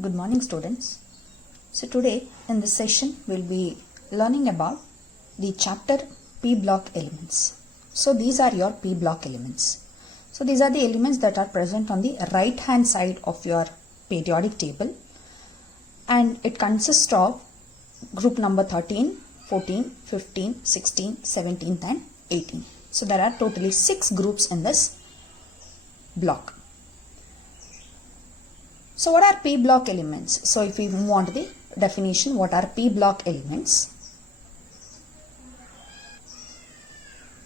Good morning, students. So today in this session we'll be learning about the chapter P block elements. So these are your P block elements. So these are the elements that are present on the right hand side of your periodic table, and it consists of group number 13, 14, 15, 16, 17 and 18. So there are totally 6 groups in this block. So what are P block elements? So if we move on to the definition, what are P block elements?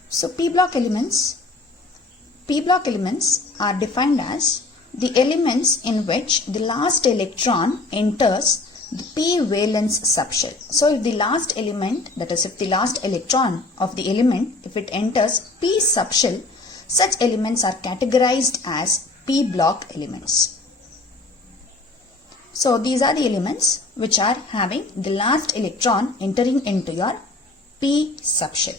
So P block elements are defined as the elements in which the last electron enters the P valence subshell. So if the last element, that is if the last electron of the element, if it enters P subshell, such elements are categorized as P block elements. So these are the elements which are having the last electron entering into your P subshell.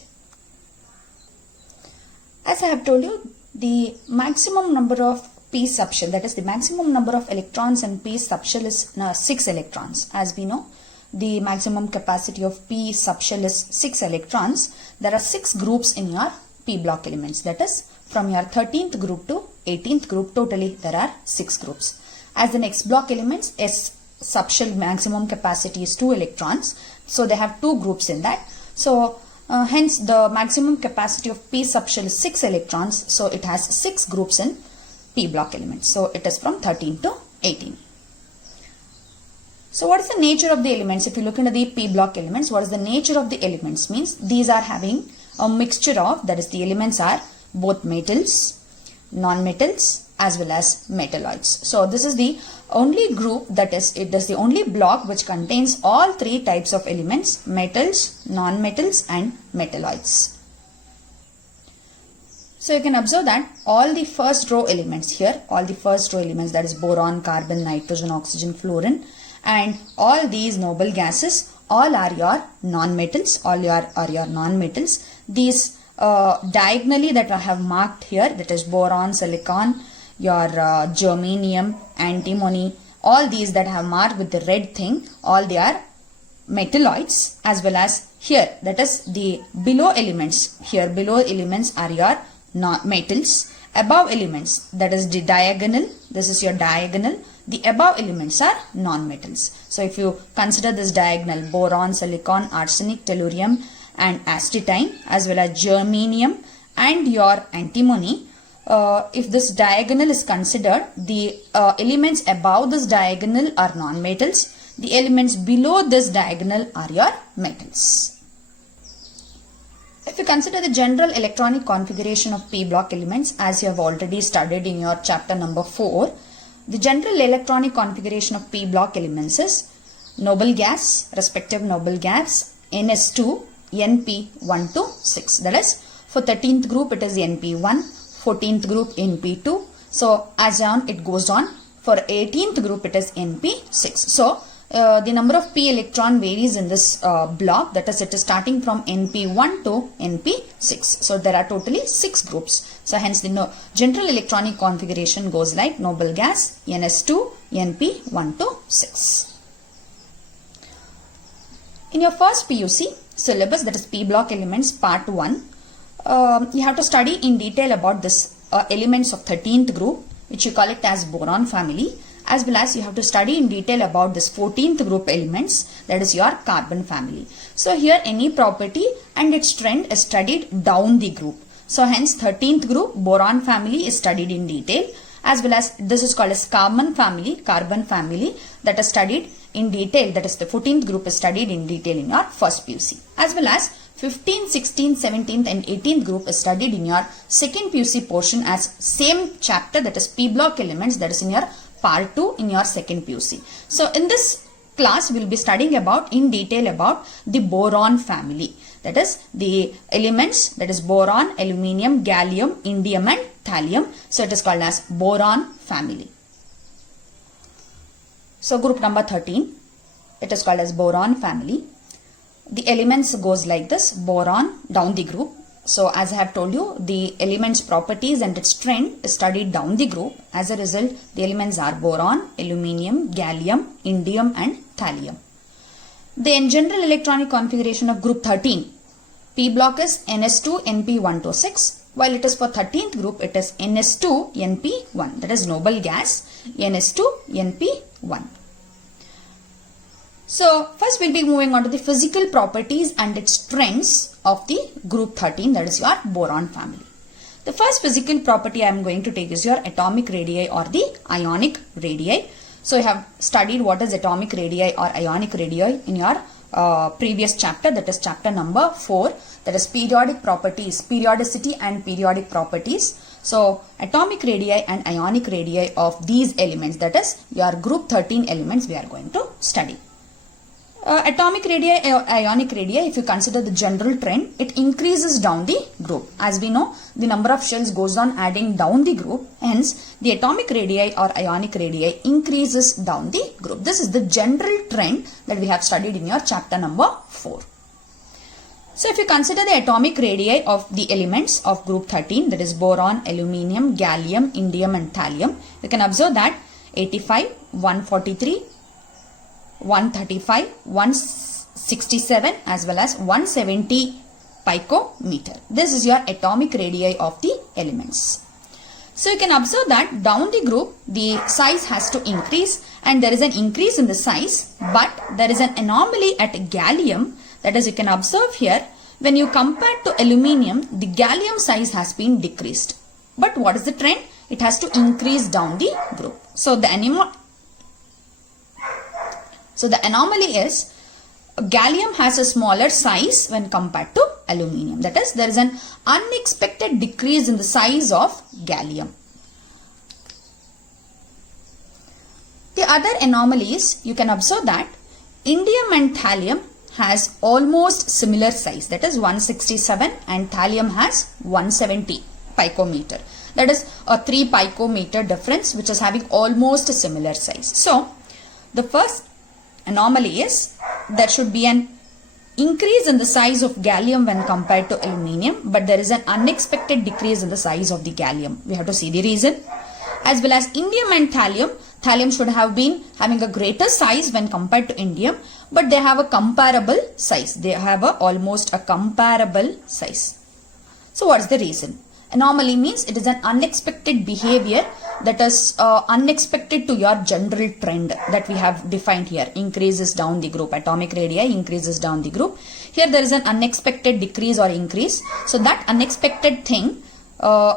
As I have told you, the maximum number of P subshell, that is the maximum number of electrons in P subshell is 6 electrons. As we know, the maximum capacity of P subshell is 6 electrons. There are 6 groups in your P block elements. That is from your 13th group to 18th group. Totally there are 6 groups. As the next block elements, S subshell maximum capacity is 2 electrons. So they have 2 groups in that. So hence the maximum capacity of P subshell is 6 electrons. So it has 6 groups in P block elements. So it is from 13 to 18. So what is the nature of the elements? If you look into the P block elements, what is the nature of the elements? Means these are having a mixture of, that is the elements are both metals, non-metals, as well as metalloids. So this is the only group, that is, it is the only block which contains all 3 types of elements: metals, non-metals and metalloids. So you can observe that all the first row elements here, all the first row elements, that is boron, carbon, nitrogen, oxygen, fluorine, and all these noble gases, all are your non-metals, all are your non-metals. These diagonally that I have marked here, that is boron, silicon, your germanium, antimony, all these that I have marked with the red thing, all they are metalloids. As well as here, that is the below elements, here below elements are your metals. Above elements, that is the diagonal, this is your diagonal, the above elements are non-metals. So if you consider this diagonal, boron, silicon, arsenic, tellurium and astatine, as well as germanium and your antimony, if this diagonal is considered, the elements above this diagonal are non-metals, the elements below this diagonal are your metals. If you consider the general electronic configuration of P block elements, as you have already studied in your chapter number 4, the general electronic configuration of P block elements is noble gas, respective noble gas, NS2, NP1 to 6. That is, for 13th group it is NP1, 14th group NP2. So as on it goes on, for 18th group it is NP6. So the number of P electron varies in this block, that is it is starting from NP1 to NP6. So there are totally 6 groups. So hence the general electronic configuration goes like noble gas, NS2, NP1 to 6. In your first PUC syllabus, that is P block elements part 1, you have to study in detail about this elements of 13th group, which you call it as boron family, as well as you have to study in detail about this 14th group elements, that is your carbon family. So here any property and its trend is studied down the group. So hence 13th group boron family is studied in detail, as well as this is called as carbon family, that is studied in detail, that is the 14th group is studied in detail in your first PUC, as well as 15th, 16th, 17th and 18th group is studied in your second PUC portion as same chapter, that is P block elements, that is in your part 2 in your second PUC. So in this class we will be studying about in detail about the boron family, that is the elements, that is boron, aluminium, gallium, indium and thallium. So it is called as boron family. So group number 13, it is called as boron family. The elements goes like this: boron down the group, So as I have told you, the element's properties and its trend is studied down the group. As a result, the elements are boron, aluminium, gallium, indium and thallium. The general electronic configuration of group 13, P block is Ns2Np126, while it is for 13th group it is Ns2Np1, that is noble gas Ns2Np1. So first we'll be moving on to the physical properties and its trends of the group 13, that is your boron family. The first physical property I am going to take is your atomic radii or the ionic radii. So you have studied what is atomic radii or ionic radii in your previous chapter, that is chapter number 4, that is periodic properties, periodicity and periodic properties. So atomic radii and ionic radii of these elements, that is your group 13 elements, we are going to study. Atomic radii, ionic radii, if you consider the general trend, it increases down the group. As we know, the number of shells goes on adding down the group. Hence, the atomic radii or ionic radii increases down the group. This is the general trend that we have studied in your chapter number 4. So, if you consider the atomic radii of the elements of group 13, that is boron, aluminium, gallium, indium and thallium, you can observe that 85, 143, 135, 167 as well as 170 picometer. This is your atomic radii of the elements. So you can observe that down the group the size has to increase, and there is an increase in the size, but there is an anomaly at gallium, that is you can observe here when you compare to aluminium the gallium size has been decreased. But what is the trend? It has to increase down the group. So the anomaly is gallium has a smaller size when compared to aluminium. That is, there is an unexpected decrease in the size of gallium. The other anomaly is, you can observe that indium and thallium has almost similar size. That is 167 and thallium has 170 picometer. That is a 3 picometer difference which is having almost a similar size. So, the first anomaly is there should be an increase in the size of gallium when compared to aluminium, but there is an unexpected decrease in the size of the gallium. We have to see the reason. As well as indium and thallium should have been having a greater size when compared to indium, but they have a comparable size. They have almost a comparable size. So what is the reason? Anomaly means it is an unexpected behavior that is unexpected to your general trend that we have defined here. Increases down the group. Atomic radii increases down the group. Here there is an unexpected decrease or increase. So that unexpected thing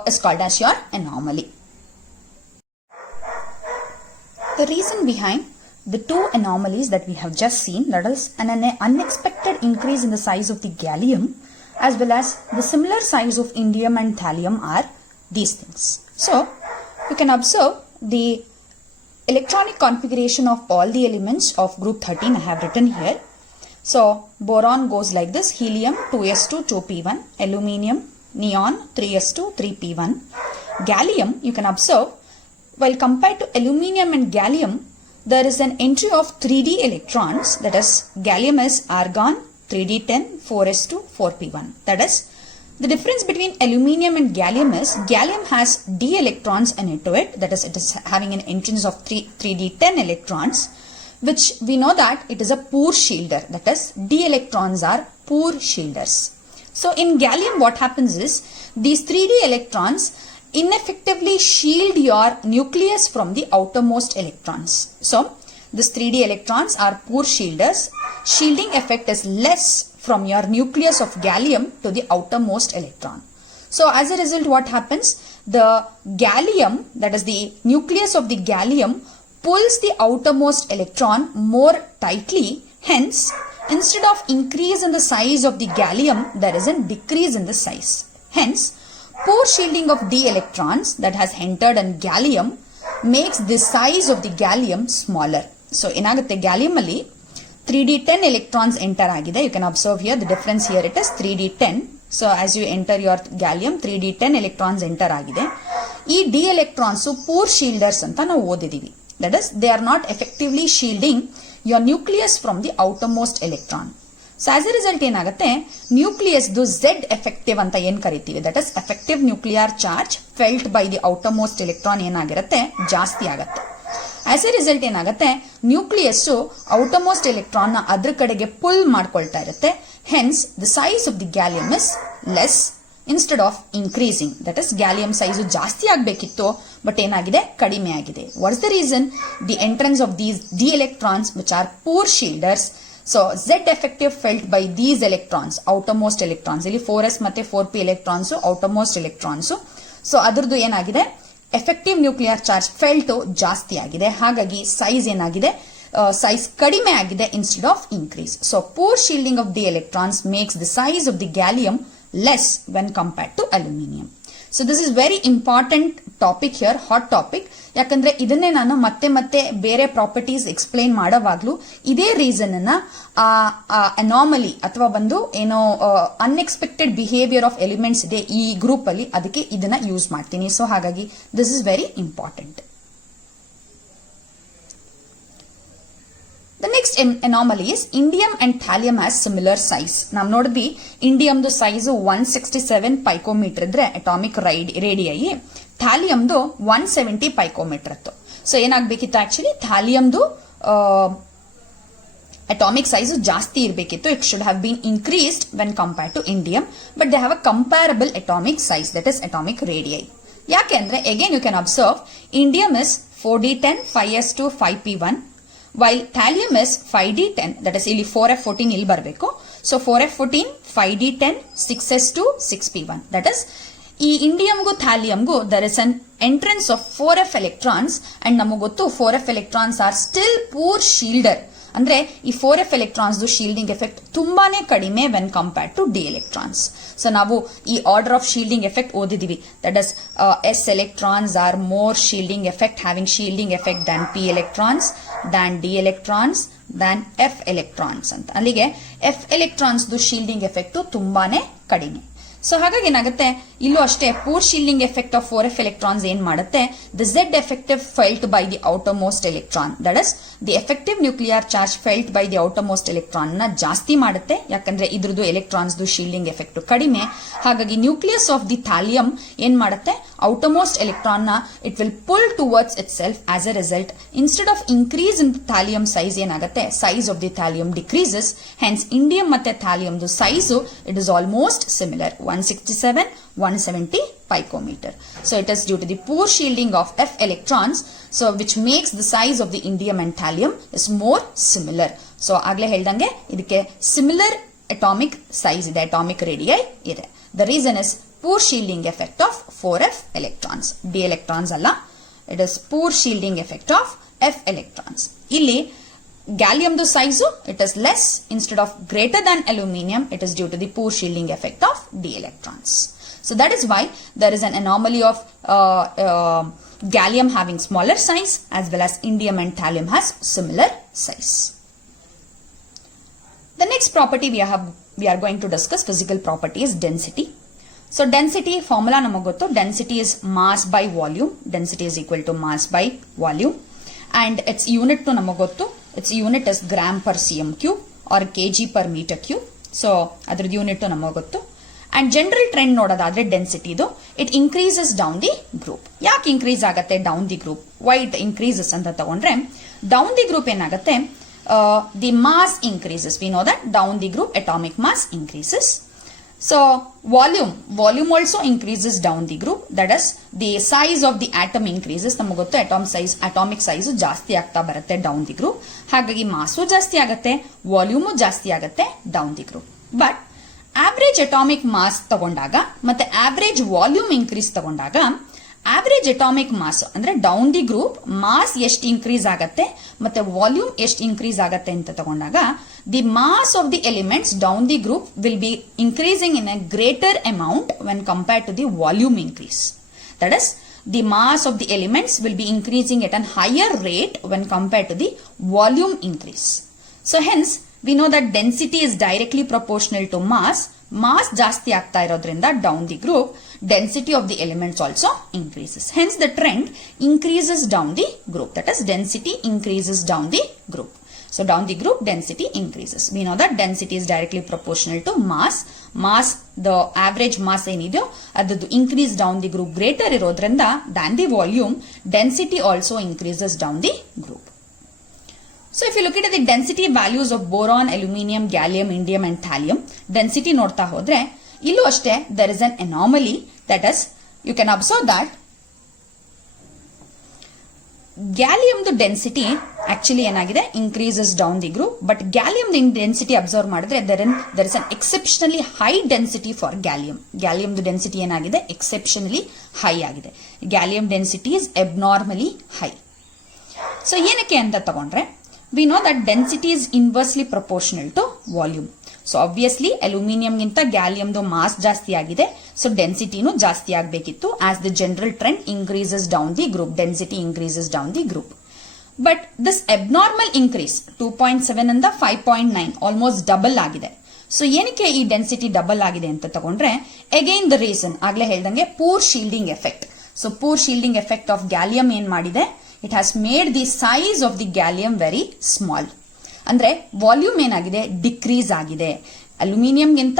is called as your anomaly. The reason behind the two anomalies that we have just seen, that is an unexpected increase in the size of the gallium as well as the similar size of indium and thallium, are these things. So, you can observe the electronic configuration of all the elements of group 13 I have written here. So, boron goes like this: helium 2s2 2p1, aluminium, neon 3s2 3p1. Gallium, you can observe, while compared to aluminium and gallium, there is an entry of 3d electrons, that is gallium is argon 3d10 4s2 4p1. That is, the difference between aluminium and gallium is gallium has d electrons into it, that is it is having an entrance of 3d10 electrons, which we know that it is a poor shielder, that is d electrons are poor shielders. So in gallium what happens is these 3d electrons ineffectively shield your nucleus from the outermost electrons. So these 3d electrons are poor shielders. Shielding effect is less from your nucleus of gallium to the outermost electron. So as a result what happens? The gallium, that is the nucleus of the gallium, pulls the outermost electron more tightly. Hence, instead of increase in the size of the gallium, there is a decrease in the size. Hence, poor shielding of d electrons that has entered in gallium makes the size of the gallium smaller. So, inagutte gallium alli 3d10 electrons enter agide. You can observe here the difference here, it is 3d10. So, as you enter your gallium 3d10 electrons enter agide. Ee d electrons poor shielders anta ನಾವು ಓದಿದೀವಿ. That is, they are not effectively shielding your nucleus from the outermost electron. So as a result ಏನಾಗುತ್ತೆ, nucleus Z effective ಅಂತ ಏನ್ ಕರಿತೀವಿ, that is effective nuclear charge felt by the outermost electron ಏನಾಗಿರುತ್ತೆ, ಜಾಸ್ತಿ ಆಗುತ್ತೆ. As a result ಏನಾಗುತ್ತೆ, nucleus outer most electron ನ ಅದ್ರ ಕಡೆಗೆ ಪುಲ್ ಮಾಡ್ಕೊಳ್ತಾ ಇರುತ್ತೆ. Hence the size of the gallium is less instead of increasing. That is gallium size ಜಾಸ್ತಿ ಆಗಬೇಕಿತ್ತು, ಬಟ್ ಏನಾಗಿದೆ, ಕಡಿಮೆ ಆಗಿದೆ. What is the reason? The entrance of these d electrons which are poor shielders. So Z effective felt by these electrons, outermost electrons, ಇಲ್ಲಿ 4s ಮತ್ತೆ 4p electrons outermost electrons. So ಅದರದ್ದು ಏನಾಗಿದೆ, effective nuclear charge felt ಜಾಸ್ತಿ ಆಗಿದೆ, ಹಾಗಾಗಿ ಸೈಜ್ ಏನಾಗಿದೆ, ಸೈಜ್ ಕಡಿಮೆ ಆಗಿದೆ instead of increase. So poor shielding of the electrons makes the size of the gallium less when compared to aluminium. So this is very important topic here, hot topic. ಯಾಕಂದ್ರೆ ಇದನ್ನೇ ನಾನು ಮತ್ತೆ ಮತ್ತೆ ಬೇರೆ ಪ್ರಾಪರ್ಟೀಸ್ ಎಕ್ಸ್ಪ್ಲೈನ್ ಮಾಡೋವಾಗ್ಲೂ ಇದೇ ರೀಸನ್ ಅನ್ನ ಅನಾಮಲಿ ಅಥವಾ ಒಂದು ಏನೋ ಅನ್ಎಕ್ಸ್ಪೆಕ್ಟೆಡ್ ಬಿಹೇವಿಯರ್ ಆಫ್ ಎಲಿಮೆಂಟ್ಸ್ ಇದೆ ಈ ಗ್ರೂಪ್ ಅಲ್ಲಿ, ಅದಕ್ಕೆ ಇದನ್ನ ಯೂಸ್ ಮಾಡ್ತೀನಿ. ಸೊ ಹಾಗಾಗಿ this is very important. The next anomaly is indium and thallium has similar size. ನಾವು ನೋಡಿದ್ವಿ ಇಂಡಿಯಮ್ದು ಸೈಜ್ 167 ಪೈಕೋಮೀಟರ್ ಇದ್ರೆ ಅಟಾಮಿಕ್ ರೇಡಿಯೈ, ಥ್ಯಾಲಿಯಮ್ದು 170 ಪೈಕೋಮೀಟರ್ ಇತ್ತು. ಸೊ ಏನಾಗಬೇಕಿತ್ತು, ಆಕ್ಚುಲಿ ಥ್ಯಾಲಿಯಮ್ದು ಅಟಾಮಿಕ್ ಸೈಜ್ ಜಾಸ್ತಿ ಇರಬೇಕಿತ್ತು. It should have been increased when compared to indium, but they have a comparable atomic size, that is atomic radii. ಯಾಕೆ ಅಂದ್ರೆ again you can observe indium is 4d10 5s2 5p1 while thallium is 5d10, that is ಇಲ್ಲಿ 4f14 ಇಲ್ಲಿ ಬರಬೇಕು. So 4f14 5d10 6s2 6p1, that is ಈ ಇಂಡಿಯಂಗೂ ಥ್ಯಾಲಿಯಂಗೂ there is an entrance of 4f electrons and ನಮಗೆ ಗೊತ್ತು 4f electrons are still poor shielder. ಅಂದ್ರೆ ಈ 4f electrons ಶೀಲ್ಡಿಂಗ್ ಎಫೆಕ್ಟ್ ತುಂಬಾನೇ ಕಡಿಮೆ when compared to d electrons. So ನಾವು ಈ ಆರ್ಡರ್ ಆಫ್ ಶೀಲ್ಡಿಂಗ್ ಎಫೆಕ್ಟ್ ಓದಿದೀವಿ, that is s electrons are more shielding effect, having shielding effect than p electrons, than d electrons, than f electrons ಅಂತ. ಅಲ್ಲಿಗೆ f electrons shielding effect ತುಂಬಾನೇ ಕಡಿಮೆ. So ಹಾಗಾಗಿ ಏನಾಗುತ್ತೆ, ಇಲ್ಲೂ ಅಷ್ಟೇ poor shielding effect of 4f electrons ಏನ್ ಮಾಡುತ್ತೆ, the Z effective felt by the outermost electron, that is the effective nuclear charge felt by the outermost electron ನ ಜಾಸ್ತಿ ಮಾಡುತ್ತೆ. ಯಾಕಂದ್ರೆ ಇದ್ರದ್ದು ಎಲೆಕ್ಟ್ರಾನ್ಸ್ ಶೀಲ್ಡಿಂಗ್ ಎಫೆಕ್ಟ್ ಕಡಿಮೆ. ಹಾಗಾಗಿ ನ್ಯೂಕ್ಲಿಯಸ್ ಆಫ್ ದಿ ಥ್ಯಾಲಿಯಂ ಏನ್ ಮಾಡುತ್ತೆ, ಔಟರ್ ಮೋಸ್ಟ್ ಎಲೆಕ್ಟ್ರಾನ್ ನ it will pull towards itself. As a result instead of increase in thallium size ಏನಾಗುತ್ತೆ, size of the thallium decreases. Hence indium ಮತ್ತೆ ಥ್ಯಾಲಿಯಂದು size it is almost similar, 167 170 picometer. So it is due to the poor shielding of f electrons, so which makes the size of the indium and thallium is more similar. So ಆಗ್ಲೇ ಹೇಳ್ದಂಗೆ ಇದಕ್ಕೆ similar atomic size ಇದೆ, atomic radii ಇದೆ. The reason is poor shielding effect of 4f electrons, d electrons ಅಲ್ಲ, it is poor shielding effect of f electrons. ಇಲ್ಲಿ galliumದು size it is less, instead of greater than aluminium it is due to the poor shielding effect of d electrons. So that is why there is an anomaly of gallium having smaller size as well as indium and thallium has similar size. The next property we are going to discuss, physical property, is density. So density formula namagu gottu, density is mass by volume, density is equal to mass by volume, and its unit to namagu gottu, its unit is gram per cm cube or kg per meter cube. So adrud unit to namagu gottu. And general trend ನೋಡೋದಾದ್ರೆ density ಇದು it increases down the group. ಯಾಕೆ increase ಆಗುತ್ತೆ down the group, why it increases ಅಂತ ತಗೊಂಡ್ರೆ, down the group ಏನಾಗುತ್ತೆ, the mass increases. We know that down the group atomic mass increases. So volume also increases down the group, that is the size of the atom increases. ನಮಗೆ ಗೊತ್ತು atomic size ಜಾಸ್ತಿ ಆಗ್ತಾ ಬರುತ್ತೆ down the group, ಹಾಗಾಗಿ ಮಾಸು ಜಾಸ್ತಿ ಆಗುತ್ತೆ, volume ಜಾಸ್ತಿ ಆಗುತ್ತೆ down the group. But average atomic mass ತಗೊಂಡಾಗ ಮತ್ತೆ ಆವರೇಜ್ ವಾಲ್ಯೂಮ್ ಇನ್ಕ್ರೀಸ್ ತಗೊಂಡಾಗ, ಆವರೇಜ್ ಅಟಾಮಿಕ್ ಮಾಸ್ ಅಂದ್ರೆ ಡೌನ್ ದಿ ಗ್ರೂಪ್ ಮಾಸ್ ಎಷ್ಟು ಇನ್ಕ್ರೀಸ್ ಆಗತ್ತೆ ಮತ್ತೆ ವಾಲ್ಯೂಮ್ ಎಷ್ಟು ಇನ್ಕ್ರೀಸ್ ಆಗತ್ತೆ ಅಂತ ತಗೊಂಡಾಗ, the mass of the elements down the group will be increasing in a greater amount when compared to the volume increase. That is the mass of the elements will be increasing at a higher rate when compared to the volume increase. So hence we know that density is directly proportional to mass. Mass ಜಾಸ್ತಿ ಆಗ್ತಾ ಇರೋದ್ರಿಂದ down the group density of the elements also increases. Hence the trend increases down the group, that is density increases down the group. So down the group, density increases. We know that density is directly proportional to mass. Mass, the average mass ಏನಿದೆಯೋ ಅದದ್ದು increase down the group greater ಇರೋದ್ರಿಂದ than the volume, density also increases down the group. So if you look at the density values of boron, aluminium, gallium, indium and thallium, density ನೋಡ್ತಾ ಹೋದ್ರೆ ಇಲ್ಲೂ ಅಷ್ಟೇ there is an anomaly, that is you can observe that gallium density actually ಏನಾಗಿದೆ increases down the group, but gallium density observe ಮಾಡಿದ್ರೆ there is an exceptionally high density for gallium. Gallium density ಏನಾಗಿದೆ exceptionally high ಆಗಿದೆ. Gallium density is abnormally high. So ಏನಕ್ಕೆ ಅಂತ ತಗೊಂಡ್ರೆ we know that density is inversely proportional to volume. So obviously ಅಲ್ಯೂಮಿನಿಯಂಗಿಂತ ಗ್ಯಾಲಿಯಂದು mass ಜಾಸ್ತಿ ಆಗಿದೆ, ಸೊ ಡೆನ್ಸಿಟಿನೂ ಜಾಸ್ತಿ ಆಗಬೇಕಿತ್ತು. As the general trend increases down the group, density increases down the group. But this abnormal increase 2.7 ಇಂದ 5.9 ಆಲ್ಮೋಸ್ಟ್ ಡಬಲ್ ಆಗಿದೆ. ಸೊ ಏನಕ್ಕೆ ಈ ಡೆನ್ಸಿಟಿ ಡಬಲ್ ಆಗಿದೆ ಅಂತ ತಗೊಂಡ್ರೆ ಅಗೈನ್ ದ ರೀಸನ್ ಆಗ್ಲೇ ಹೇಳ್ದಂಗೆ poor shielding effect. So poor shielding effect of gallium ಏನ್ ಮಾಡಿದೆ, it has made the size of the gallium very small. ಅಂದ್ರೆ ವಾಲ್ಯೂಮ್ ಏನಾಗಿದೆ ಡಿಕ್ರೀಸ್ ಆಗಿದೆ. ಅಲ್ಯೂಮಿನಿಯಂಗಿಂತ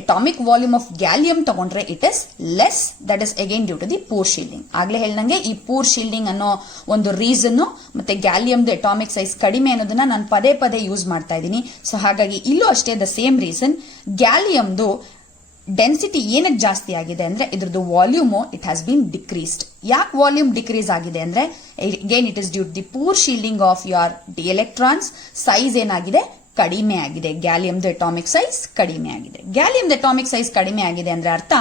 ಅಟಾಮಿಕ್ ವಾಲ್ಯೂಮ್ ಆಫ್ ಗ್ಯಾಲಿಯಂ ತಗೊಂಡ್ರೆ it is less, that is again due to the poor shielding. ಆಗ್ಲೇ ಹೇಳ್ದಂಗೆ ಈ ಪೂರ್ ಶೀಲ್ಡಿಂಗ್ ಅನ್ನೋ ಒಂದು ರೀಸನ್ ಮತ್ತೆ ಗ್ಯಾಲಿಯಂದು ಅಟಾಮಿಕ್ ಸೈಜ್ ಕಡಿಮೆ ಅನ್ನೋದನ್ನ ನಾನು ಪದೇ ಪದೇ ಯೂಸ್ ಮಾಡ್ತಾ ಇದ್ದೀನಿ. ಸೊ ಹಾಗಾಗಿ ಇಲ್ಲೂ ಅಷ್ಟೇ ದ ಸೇಮ್ ರೀಸನ್, ಗ್ಯಾಲಿಯಂದು ಡೆನ್ಸಿಟಿ ಏನಕ್ಕೆ ಜಾಸ್ತಿ ಆಗಿದೆ ಅಂದ್ರೆ ಇದ್ರದ್ದು volume it has been decreased. ಯಾಕೆ ವಾಲ್ಯೂಮ್ ಡಿಕ್ರೀಸ್ ಆಗಿದೆ ಅಂದ್ರೆ again it is due to the poor shielding of your d electrons. Size ಏನಾಗಿದೆ ಕಡಿಮೆ ಆಗಿದೆ, ಗ್ಯಾಲಿಯಂದು ಅಟಾಮಿಕ್ ಸೈಜ್ ಕಡಿಮೆ ಆಗಿದೆ. ಗ್ಯಾಲಿಯಂದು ಅಟಾಮಿಕ್ ಸೈಜ್ ಕಡಿಮೆ ಆಗಿದೆ ಅಂದ್ರೆ ಅರ್ಥ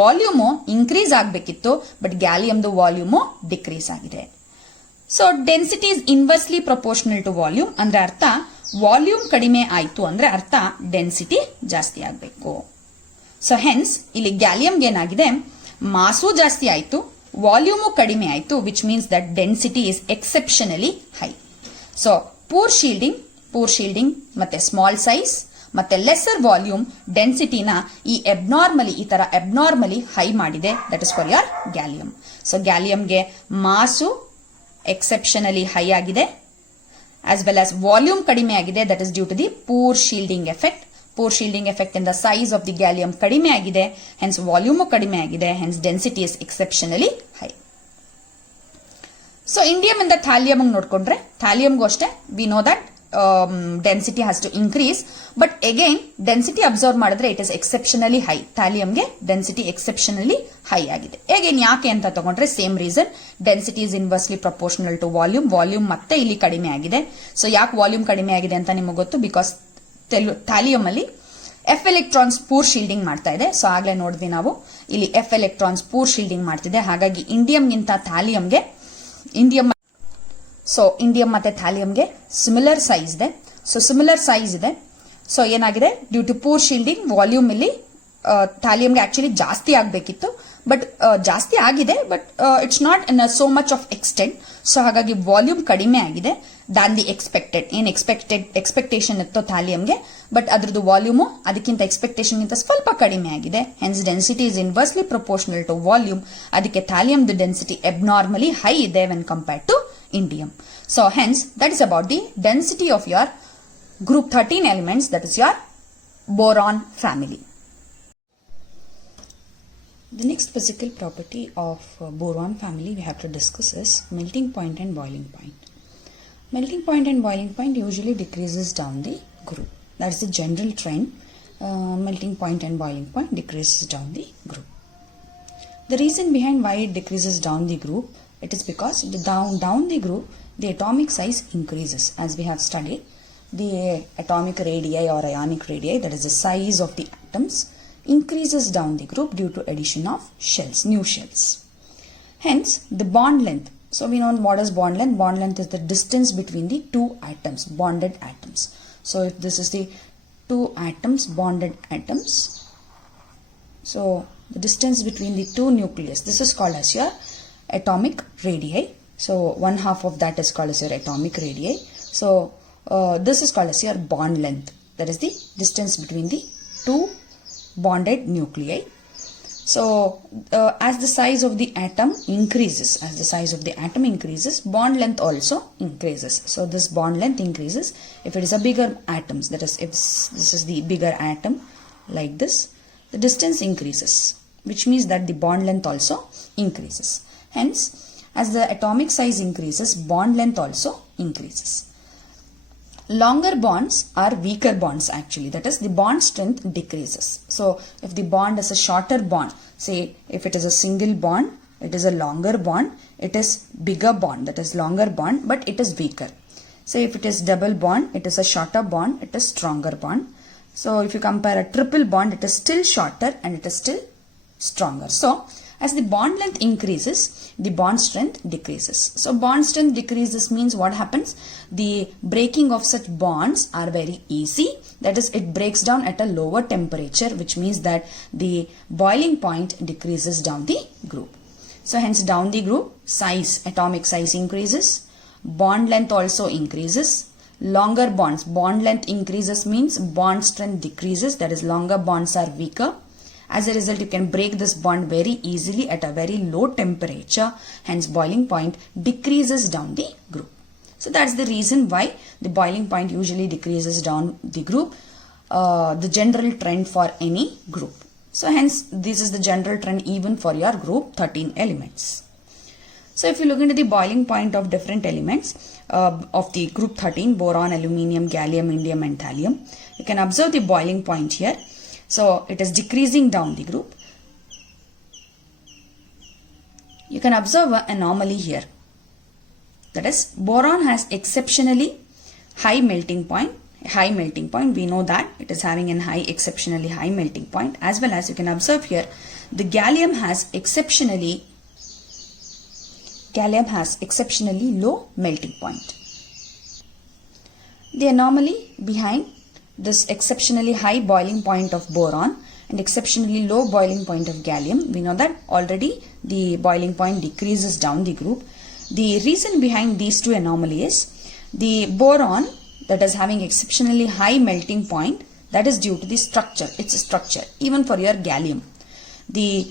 ವಾಲ್ಯೂಮು ಇನ್ಕ್ರೀಸ್ ಆಗಬೇಕಿತ್ತು, ಬಟ್ ಗ್ಯಾಲಿಯಂದು ವಾಲ್ಯೂಮು ಡಿಕ್ರೀಸ್ ಆಗಿದೆ. So density is inversely proportional to volume ಅಂದ್ರೆ ಅರ್ಥ ವಾಲ್ಯೂಮ್ ಕಡಿಮೆ ಆಯ್ತು ಅಂದ್ರೆ ಅರ್ಥ ಡೆನ್ಸಿಟಿ ಜಾಸ್ತಿ ಆಗಬೇಕು. ಸೊ ಹೆನ್ಸ್ ಇಲ್ಲಿ ಗ್ಯಾಲಿಯಂಗೆ ಏನಾಗಿದೆ ಮಾಸು ಜಾಸ್ತಿ ಆಯ್ತು, ವಾಲ್ಯೂಮು ಕಡಿಮೆ ಆಯ್ತು, which means that density is exceptionally high. So poor shielding ಮತ್ತೆ ಸ್ಮಾಲ್ ಸೈಜ್ ಮತ್ತೆ ಲೆಸರ್ ವಾಲ್ಯೂಮ್ ಡೆನ್ಸಿಟಿನ ಈ ತರ ಅಬ್ನಾರ್ಮಲಿ ಹೈ ಮಾಡಿದೆ. That is for your gallium. So ಗ್ಯಾಲಿಯಂಗೆ ಮಾಸು ಎಕ್ಸೆಪ್ಷನಲಿ ಹೈ ಆಗಿದೆ, ಆಸ್ ವೆಲ್ ಆಸ್ ವಾಲ್ಯೂಮ್ ಕಡಿಮೆ ಆಗಿದೆ. That is due to the poor shielding effect. Poor shielding effect ಇಂದ ಸೈಜ್ ಆಫ್ ದಿ ಗ್ಯಾಲಿಯಂ ಕಡಿಮೆ ಆಗಿದೆ, ಹೆನ್ಸ್ ವಾಲ್ಯೂಮು ಕಡಿಮೆ ಆಗಿದೆ, hence density is exceptionally high. So indium ಇಂದ thallium ನೋಡ್ಕೊಂಡ್ರೆ ಥ್ಯಾಲಿಯಂಗೂ ಅಷ್ಟೇ we know that density has to increase, but again density observe ಮಾಡಿದ್ರೆ ಇಟ್ ಇಸ್ ಎಕ್ಸೆಪ್ಷನಲಿ ಹೈ. ಥ್ಯಾಲಿಯಂಗೆ ಡೆನ್ಸಿಟಿ ಎಕ್ಸೆಪ್ಷನಲಿ ಹೈ ಆಗಿದೆ. ಅಗೈನ್ ಯಾಕೆ ಅಂತ ತಗೊಂಡ್ರೆ same reason, density is inversely proportional to volume. Volume ಮತ್ತೆ ಇಲ್ಲಿ ಕಡಿಮೆ ಆಗಿದೆ. ಸೊ ಯಾಕೆ ವಾಲ್ಯೂಮ್ ಕಡಿಮೆ ಆಗಿದೆ ಅಂತ ನಿಮಗೆ ಗೊತ್ತು, ಬಿಕಾಸ್ ಥ್ಯಾಲಿಯಂ ಅಲ್ಲಿ ಎಫ್ ಎಲೆಕ್ಟ್ರಾನ್ಸ್ ಪೂರ್ ಶೀಲ್ಡಿಂಗ್ ಮಾಡ್ತಾ ಇದೆ. ಸೊ ಆಗ್ಲೇ ನೋಡಿದ್ವಿ ನಾವು ಇಲ್ಲಿ ಎಫ್ ಎಲೆಕ್ಟ್ರಾನ್ಸ್ ಪೂರ್ ಶೀಲ್ಡಿಂಗ್ ಮಾಡ್ತಿದೆ. ಹಾಗಾಗಿ ಇಂಡಿಯಂಗಿಂತ ಥ್ಯಾಲಿಯಂಗೆ ಇಂಡಿಯಂ ಮತ್ತೆ ಥ್ಯಾಲಿಯಂಗೆ ಸಿಮಿಲರ್ ಸೈಜ್ ಇದೆ. ಸೊ ಸಿಮಿಲರ್ ಸೈಜ್ ಇದೆ. ಸೊ ಏನಾಗಿದೆ due to poor shielding volume ಇಲ್ಲಿ ಥ್ಯಾಲಿಯಂಗೆ ಆಕ್ಚುಲಿ ಜಾಸ್ತಿ ಆಗಬೇಕಿತ್ತು, ಬಟ್ ಜಾಸ್ತಿ ಆಗಿದೆ, but it's not in so much of extent. So ಹಾಗಾಗಿ ವಾಲ್ಯೂಮ್ ಕಡಿಮೆ ಆಗಿದೆ ದಾನ್ ದಿ ಎಕ್ಸ್ಪೆಕ್ಟೆಡ್. ಏನ್ ಎಕ್ಸ್ಪೆಕ್ಟೇಷನ್ ಇತ್ತು ಥ್ಯಾಲಿಯಂಗೆ, ಬಟ್ ಅದ್ರದ್ದು ವಾಲ್ಯೂಮು ಅದಕ್ಕಿಂತ ಎಕ್ಸ್ಪೆಕ್ಟೇಷನ್ಗಿಂತ ಸ್ವಲ್ಪ ಕಡಿಮೆ ಆಗಿದೆ. Hence density is inversely proportional to volume. ಅದಕ್ಕೆ ಥ್ಯಾಲಿಯಂದು ಡೆನ್ಸಿಟಿ ಅಬ್ನಾರ್ಮಲಿ ಹೈ ಇದೆ when compared to indium. So hence that is about the density of your group 13 elements, that is your boron family. The next physical property of boron family we have to discuss is melting point and boiling point. Melting point and boiling point usually decreases down the group. That is the general trend. Melting point and boiling point decreases down the group. The reason behind why it decreases down the group, it is because down the group the atomic size increases. As we have studied, the atomic radii or ionic radii, that is the size of the atoms, increases down the group due to addition of shells, new shells. Hence the bond length. So we know what is bond length. Bond length is the distance between the two atoms, bonded atoms. So if this is the two atoms, bonded atoms, so the distance between the two nucleus, this is called as your atomic radii. So one half of that is called as your atomic radii. So this is called as your bond length. That is the distance between the two bonded nuclei. So as the size of the atom increases, bond length also increases. So this bond length increases if it is a bigger atoms, that is if this is the bigger atom like this, the distance increases, which means that the bond length also increases. Hence, as the atomic size increases, bond length also increases. Longer bonds are weaker bonds actually, that is the bond strength decreases. So if the bond is a shorter bond, say if it is a single bond, it is a longer bond, it is bigger bond, that is longer bond, but it is weaker. Say if it is double bond, it is a shorter bond, it is stronger bond. So if you compare a triple bond, it is still shorter and it is still stronger. So as the bond length increases, the bond strength decreases. So bond strength decreases means what happens? The breaking of such bonds are very easy. That is, it breaks down at a lower temperature, which means that the boiling point decreases down the group. So hence down the group, size, atomic size increases. Bond length also increases. Longer bonds, bond length increases means bond strength decreases. That is, longer bonds are weaker. As a result, you can break this bond very easily at a very low temperature. Hence, boiling point decreases down the group. So that's the reason why the boiling point usually decreases down the group, the general trend for any group. So hence, this is the general trend even for your group 13 elements. So if you look into the boiling point of different elements of the group 13, boron, aluminium, gallium, indium and thallium, you can observe the boiling point here. So it is decreasing down the group. You can observe an anomaly here. That is, boron has exceptionally high melting point. We know that it is having an exceptionally high melting point. As well as you can observe here, the gallium has exceptionally low melting point. The anomaly behind this exceptionally high boiling point of boron and exceptionally low boiling point of gallium, we know that already the boiling point decreases down the group. The reason behind these two anomalies, the boron that is having exceptionally high melting point, that is due to the structure, its structure. Even for your gallium, the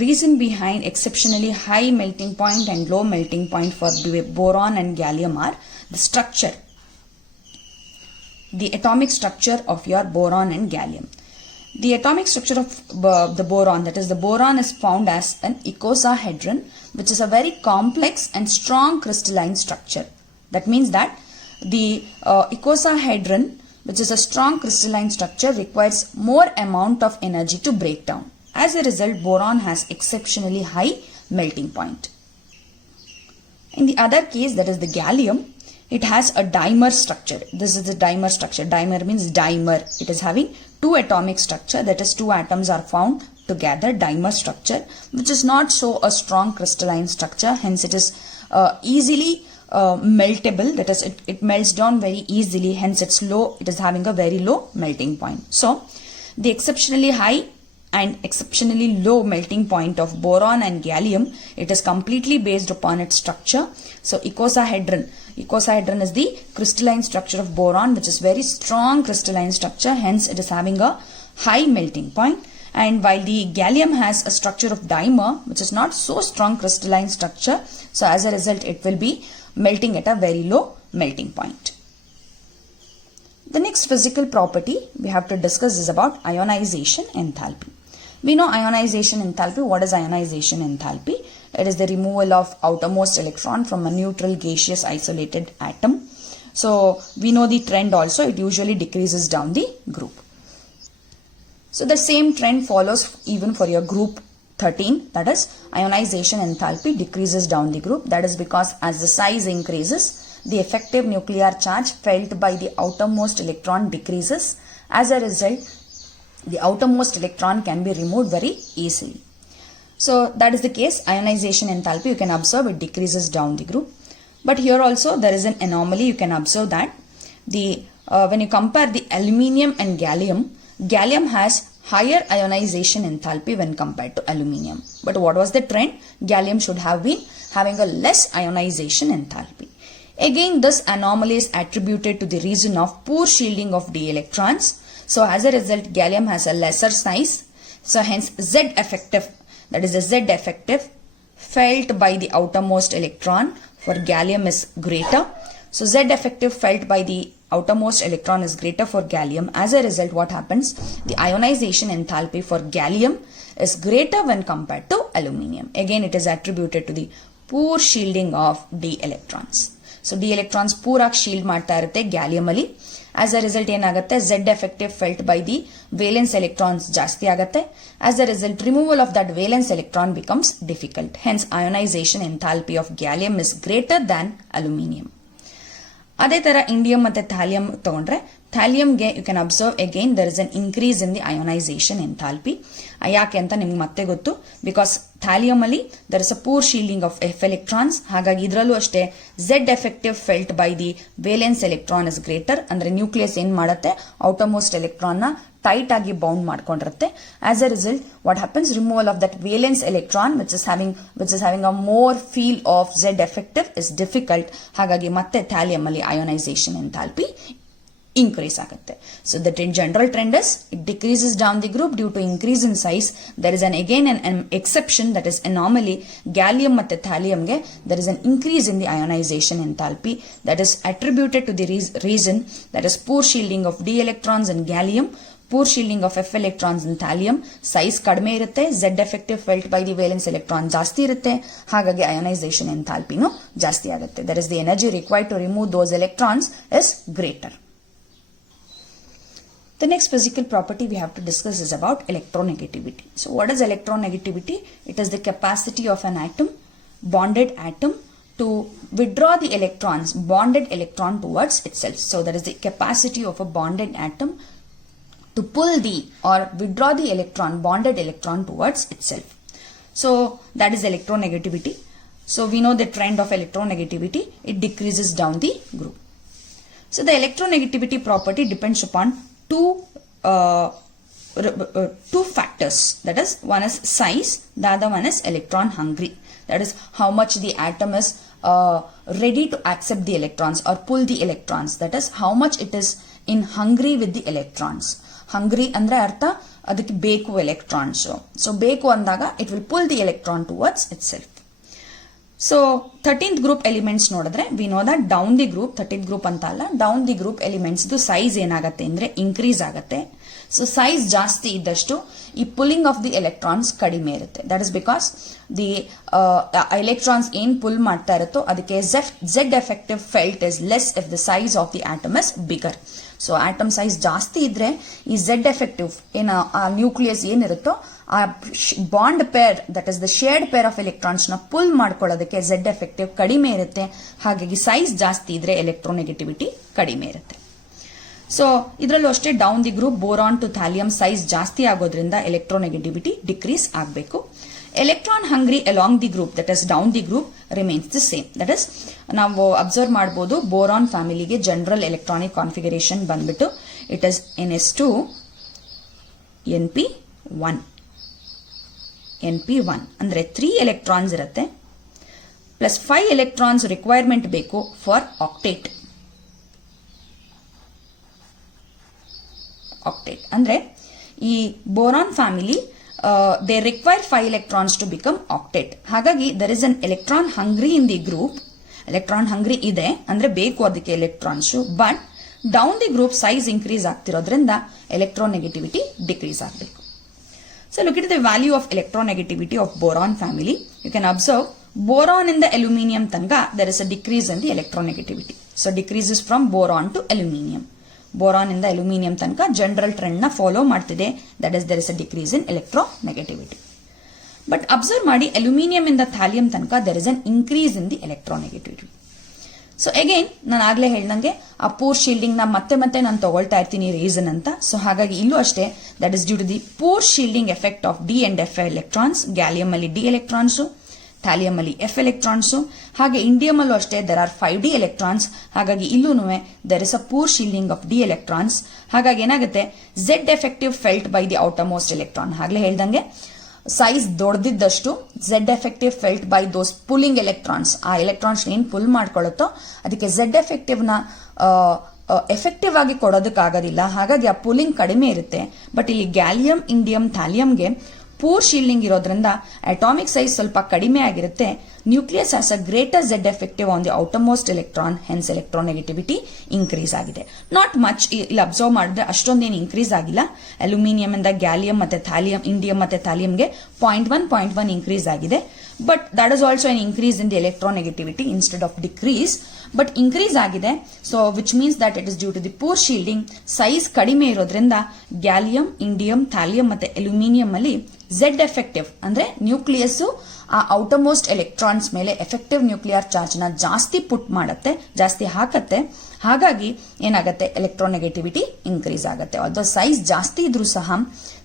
reason behind exceptionally high melting point and low melting point for boron and gallium are the structure, the atomic structure of your boron and gallium. The atomic structure of the boron, that is the boron, is found as an icosahedron, which is a very complex and strong crystalline structure. That means that the icosahedron, which is a strong crystalline structure, requires more amount of energy to break down. As a result, boron has exceptionally high melting point. In the other case, that is the gallium, it has a dimer structure. This is the dimer structure. Dimer means dimer. It is having two atomic structure, that is two atoms are found together, dimer structure, which is not so a strong crystalline structure. Hence it is easily meltable, that is it melts down very easily. Hence it is having a very low melting point. So the exceptionally high and exceptionally low melting point of boron and gallium, it is completely based upon its structure. So icosahedron is the crystalline structure of boron, which is very strong crystalline structure. Hence it is having a high melting point. And while the gallium has a structure of dimer, which is not so strong crystalline structure, so as a result it will be melting at a very low melting point. The next physical property we have to discuss is about ionization enthalpy. We know ionization enthalpy. What is ionization enthalpy? It is the removal of outermost electron from a neutral gaseous isolated atom. So we know the trend also, it usually decreases down the group. So the same trend follows even for your group 13, that is ionization enthalpy decreases down the group. That is because as the size increases, the effective nuclear charge felt by the outermost electron decreases. As a result, the outermost electron can be removed very easily. So that is the case. Ionization enthalpy, you can observe it decreases down the group. But here also there is an anomaly. You can observe that when you compare the aluminium and gallium, gallium has higher ionization enthalpy when compared to aluminium. But what was the trend? Gallium should have been having a less ionization enthalpy. Again, this anomaly is attributed to the reason of poor shielding of d electrons. So as a result, gallium has a lesser size. So hence Z effective, that is the Z effective felt by the outermost electron for gallium is greater. So Z effective felt by the outermost electron is greater for gallium. As a result, what happens? The ionization enthalpy for gallium is greater when compared to aluminium. Again, it is attributed to the poor shielding of d electrons. So d electrons ಪೂರಾಗಿ shield ಮಾಡ್ತಾ ಇರುತ್ತೆ gallium ಅಲ್ಲಿ. As a result ಏನಾಗುತ್ತೆ? Z effective felt by the valence electrons ಜಾಸ್ತಿ ಆಗುತ್ತೆ. As a result, removal of that valence electron becomes difficult. Hence, ionization enthalpy of gallium is greater than aluminium. ಅದೇ ತರ ಇಂಡಿಯಂ ಮತ್ತೆ thallium ತಗೊಂಡ್ರೆ, ಥ್ಯಾಲಿಯಂಗೆ you can observe again there is an increase in the ionization enthalpy. ಯಾಕೆ ಅಂತ ನಿಮ್ಗೆ ಮತ್ತೆ ಗೊತ್ತು, ಬಿಕಾಸ್ ಥ್ಯಾಲಿಯಂ ಅಲ್ಲಿ there is a poor shielding of f electrons. ಹಾಗಾಗಿ ಇದರಲ್ಲೂ ಅಷ್ಟೇ Z effective felt by the valence electron is greater. ಅಂದ್ರೆ ನ್ಯೂಕ್ಲಿಯಸ್ ಏನ್ ಮಾಡುತ್ತೆ? ಔಟರ್ಮೋಸ್ಟ್ ಎಲೆಕ್ಟ್ರಾನ್ ನ ಟೈಟ್ ಆಗಿ ಬೌಂಡ್ ಮಾಡ್ಕೊಂಡಿರುತ್ತೆ. As a result what happens? Removal of that valence electron which is having a more feel of Z effective is difficult. ಹಾಗಾಗಿ ಮತ್ತೆ thallium ಅಲ್ಲಿ ionisation enthalpy increase ಆಗುತ್ತೆ. So the general trend is it decreases down the group due to increase in size. There is an exception, that is anomaly. Gallium ಮತ್ತೆ ಥ್ಯಾಲಿಯಂಗೆ there is an increase in the ionization enthalpy that is attributed to the reason that is poor shielding of d electrons in gallium, poor shielding of f electrons in thallium. Size ಕಡಿಮೆ ಇರುತ್ತೆ, Z effective felt by the valence electron ಜಾಸ್ತಿ ಇರುತ್ತೆ. ಹಾಗಾಗಿ ionization enthalpyನೂ ಜಾಸ್ತಿ ಆಗುತ್ತೆ. That is the energy required to remove those electrons is greater. The next physical property we have to discuss is about electronegativity. So what is electronegativity? It is the capacity of an atom, bonded atom, to withdraw the electrons, bonded electron towards itself. So that is the capacity of a bonded atom to pull the or withdraw the electron, bonded electron towards itself. So that is electronegativity. So we know the trend of electronegativity, it decreases down the group. So the electronegativity property depends upon two factors, that is one is size, the other one is electron hungry, that is how much the atom is ready to accept the electrons or pull the electrons, that is how much it is in hungry with the electrons. Hungry ಅಂದ್ರೆ ಅರ್ಥ ಅದಕ್ಕೆ ಬೇಕು electrons. So ಬೇಕು ಅಂದಾಗ it will pull the electron towards itself. So 13th group elements ನೋಡಿದ್ರೆ we know that down the group, 13th group ಅಂತ ಅಲ್ಲ, down the group elements ದು size ಏನಾಗುತ್ತೆ ಅಂದ್ರೆ increase ಆಗುತ್ತೆ. So size ಜಾಸ್ತಿ ಇದ್ದಷ್ಟು ಈ pulling of the electrons ಕಡಿಮೆ ಇರುತ್ತೆ. That is because the electrons ಏನ್ pull ಮಾಡ್ತಾ ಇರುತ್ತೋ ಅದಕ್ಕೆ Z effective felt is less if the size of the atom is bigger. So atom size ಜಾಸ್ತಿ ಇದ್ರೆ ಈ ಝೆಡ್ ಎಫೆಕ್ಟಿವ್ ಏನ ಆ ನ್ಯೂಕ್ಲಿಯಸ್ ಏನಿರುತ್ತೋ ಆ bond pair, that is the shared pair of electrons ನ ಪುಲ್ ಮಾಡ್ಕೊಳ್ಳೋದಕ್ಕೆ ಝೆಡ್ ಎಫೆಕ್ಟಿವ್ ಕಡಿಮೆ ಇರುತ್ತೆ. ಹಾಗಾಗಿ ಸೈಜ್ ಜಾಸ್ತಿ ಇದ್ರೆ ಎಲೆಕ್ಟ್ರೋನೆಗೆಟಿವಿಟಿ ಕಡಿಮೆ ಇರುತ್ತೆ. ಸೊ ಇದರಲ್ಲೂ ಅಷ್ಟೇ down the group boron to thallium size ಜಾಸ್ತಿ ಆಗೋದ್ರಿಂದ ಎಲೆಕ್ಟ್ರೋನೆಗೆಟಿವಿಟಿ ಡಿಕ್ರೀಸ್ ಆಗಬೇಕು. Electron hungry along the group, that is down the group, remains the same. That is ನಾವು ಅಬ್ಸರ್ವ್ ಮಾಡಬಹುದು ಬೋರಾನ್ ಫ್ಯಾಮಿಲಿಗೆ ಜನರಲ್ ಎಲೆಕ್ಟ್ರಾನಿಕ್ ಕಾನ್ಫಿಗರೇಷನ್ ಬಂದ್ಬಿಟ್ಟು it is NS2 NP1 NP1 ಅಂದ್ರೆ 3 electrons ಇರುತ್ತೆ plus 5 electrons requirement ಬೇಕು for octet. ಅಂದ್ರೆ ಈ boron family they require 5 electrons to become octet. ಹಾಗಾಗಿ there is an electron hungry in the group. electron hungry ಇದೆ ಅಂದ್ರೆ ಬೇಕು ಅದಕ್ಕೆ electrons, but down the group size increase ಆಗ್ತಿರೋದ್ರಿಂದ ಎಲೆಕ್ಟ್ರೋನೆಗೆಟಿವಿಟಿ ಡಿಕ್ರೀಸ್ ಆಗಬೇಕು. So look at the value of electronegativity of boron family. You can observe boron in the aluminium tanga there is a decrease in the electronegativity. So decreases from boron to aluminium. Boron ಇಂದ aluminium ತನಕ general trend ನ follow ಮಾಡ್ತಿದೆ. That is there is a decrease in electronegativity. But observe ಮಾಡಿ aluminium ಇಂದ thallium ತನಕ there is an increase in the electronegativity. So again ನಾನು ಆಗ್ಲೇ ಹೇಳ್ದಂಗೆ ಆ ಪೂರ್ ಶೀಲ್ಡಿಂಗ್ ನ ಮತ್ತೆ ನಾನು ತಗೊಳ್ತಾ ಇರ್ತೀನಿ ರೀಸನ್ ಅಂತ. ಸೊ ಹಾಗಾಗಿ ಇಲ್ಲೂ ಅಷ್ಟೇ that is due to the poor shielding effect of d and f electrons. Gallium ಅಲ್ಲಿ ಡಿ ಎಲೆಕ್ಟ್ರಾನ್ಸ್, ಥ್ಯಾಲಿಯಂ ಅಲ್ಲಿ ಎಫ್ ಎಲೆಕ್ಟ್ರಾನ್ಸ್, ಹಾಗೆ ಇಂಡಿಯಂ ಅಲ್ಲೂ ಅಷ್ಟೇ ದರ್ ಆರ್ 5d ಎಲೆಕ್ಟ್ರಾನ್ಸ್. ಹಾಗಾಗಿ ಇಲ್ಲೂ there is a poor shielding of d electrons. ಹಾಗಾಗಿ ಏನಾಗುತ್ತೆ Z effective felt by the outermost electron. ಆಗ್ಲೇ ಹೇಳ್ದಂಗೆ ಸೈಜ್ ದೊಡ್ಡದಿದ್ದಷ್ಟು Z effective felt by those pulling electrons. ಆ ಎಲೆಕ್ಟ್ರಾನ್ಸ್ ಏನ್ ಪುಲ್ ಮಾಡ್ಕೊಳ್ಳುತ್ತೋ ಅದಕ್ಕೆ ಝೆಡ್ ಎಫೆಕ್ಟಿವ್ ನ ಎಫೆಕ್ಟಿವ್ ಆಗಿ ಕೊಡೋದಕ್ಕಾಗೋದಿಲ್ಲ. ಹಾಗಾಗಿ ಆ ಪೂಲಿಂಗ್ ಕಡಿಮೆ ಇರುತ್ತೆ. ಬಟ್ ಇಲ್ಲಿ ಗ್ಯಾಲಿಯಂ, ಇಂಡಿಯಂ, ಥ್ಯಾಲಿಯಂಗೆ ಪೂರ್ ಶೀಲ್ಡಿಂಗ್ ಇರೋದ್ರಿಂದ ಅಟಾಮಿಕ್ ಸೈಜ್ ಸ್ವಲ್ಪ ಕಡಿಮೆ ಆಗಿರುತ್ತೆ. Nucleus has a greater Z effective on the outermost electron, hence electronegativity increase ಆಗಿದೆ. ನಾಟ್ ಮಚ್, ಇಲ್ಲಿ ಅಬ್ಸರ್ವ್ ಮಾಡಿದ್ರೆ ಅಷ್ಟೊಂದೇನು ಇನ್ಕ್ರೀಸ್ ಆಗಿಲ್ಲ. ಅಲ್ಯೂಮಿನಿಯಂ ಇಂದ ಗ್ಯಾಲಿಯಂ ಮತ್ತೆ ಥ್ಯಾಲಿಯಂ, ಇಂಡಿಯಂ ಮತ್ತೆ ಥ್ಯಾಲಿಯಂಗೆ 0.1 ಇನ್ಕ್ರೀಸ್ ಆಗಿದೆ. But that is also an increase in the electronegativity instead of decrease. But increase ಆಗಿದೆ. So which means that it is due to the poor shielding. Size ಕಡಿಮೆ ಇರೋದ್ರಿಂದ gallium, indium, thallium ಮತ್ತೆ aluminium ಅಲ್ಲಿ zed effective ಅಂದ್ರೆ nucleus ಆ outermost electrons ಮೇಲೆ effective nuclear charge ನ ಜಾಸ್ತಿ ಪುಟ್ ಮಾಡುತ್ತೆ, ಜಾಸ್ತಿ ಹಾಕತ್ತೆ. ಹಾಗಾಗಿ ಏನಾಗುತ್ತೆ, ಎಲೆಕ್ಟ್ರೋನೆಗೆಟಿವಿಟಿ ಇನ್ಕ್ರೀಸ್ ಆಗುತ್ತೆ. ಅದು ಸೈಜ್ ಜಾಸ್ತಿ ಇದ್ರೂ ಸಹ,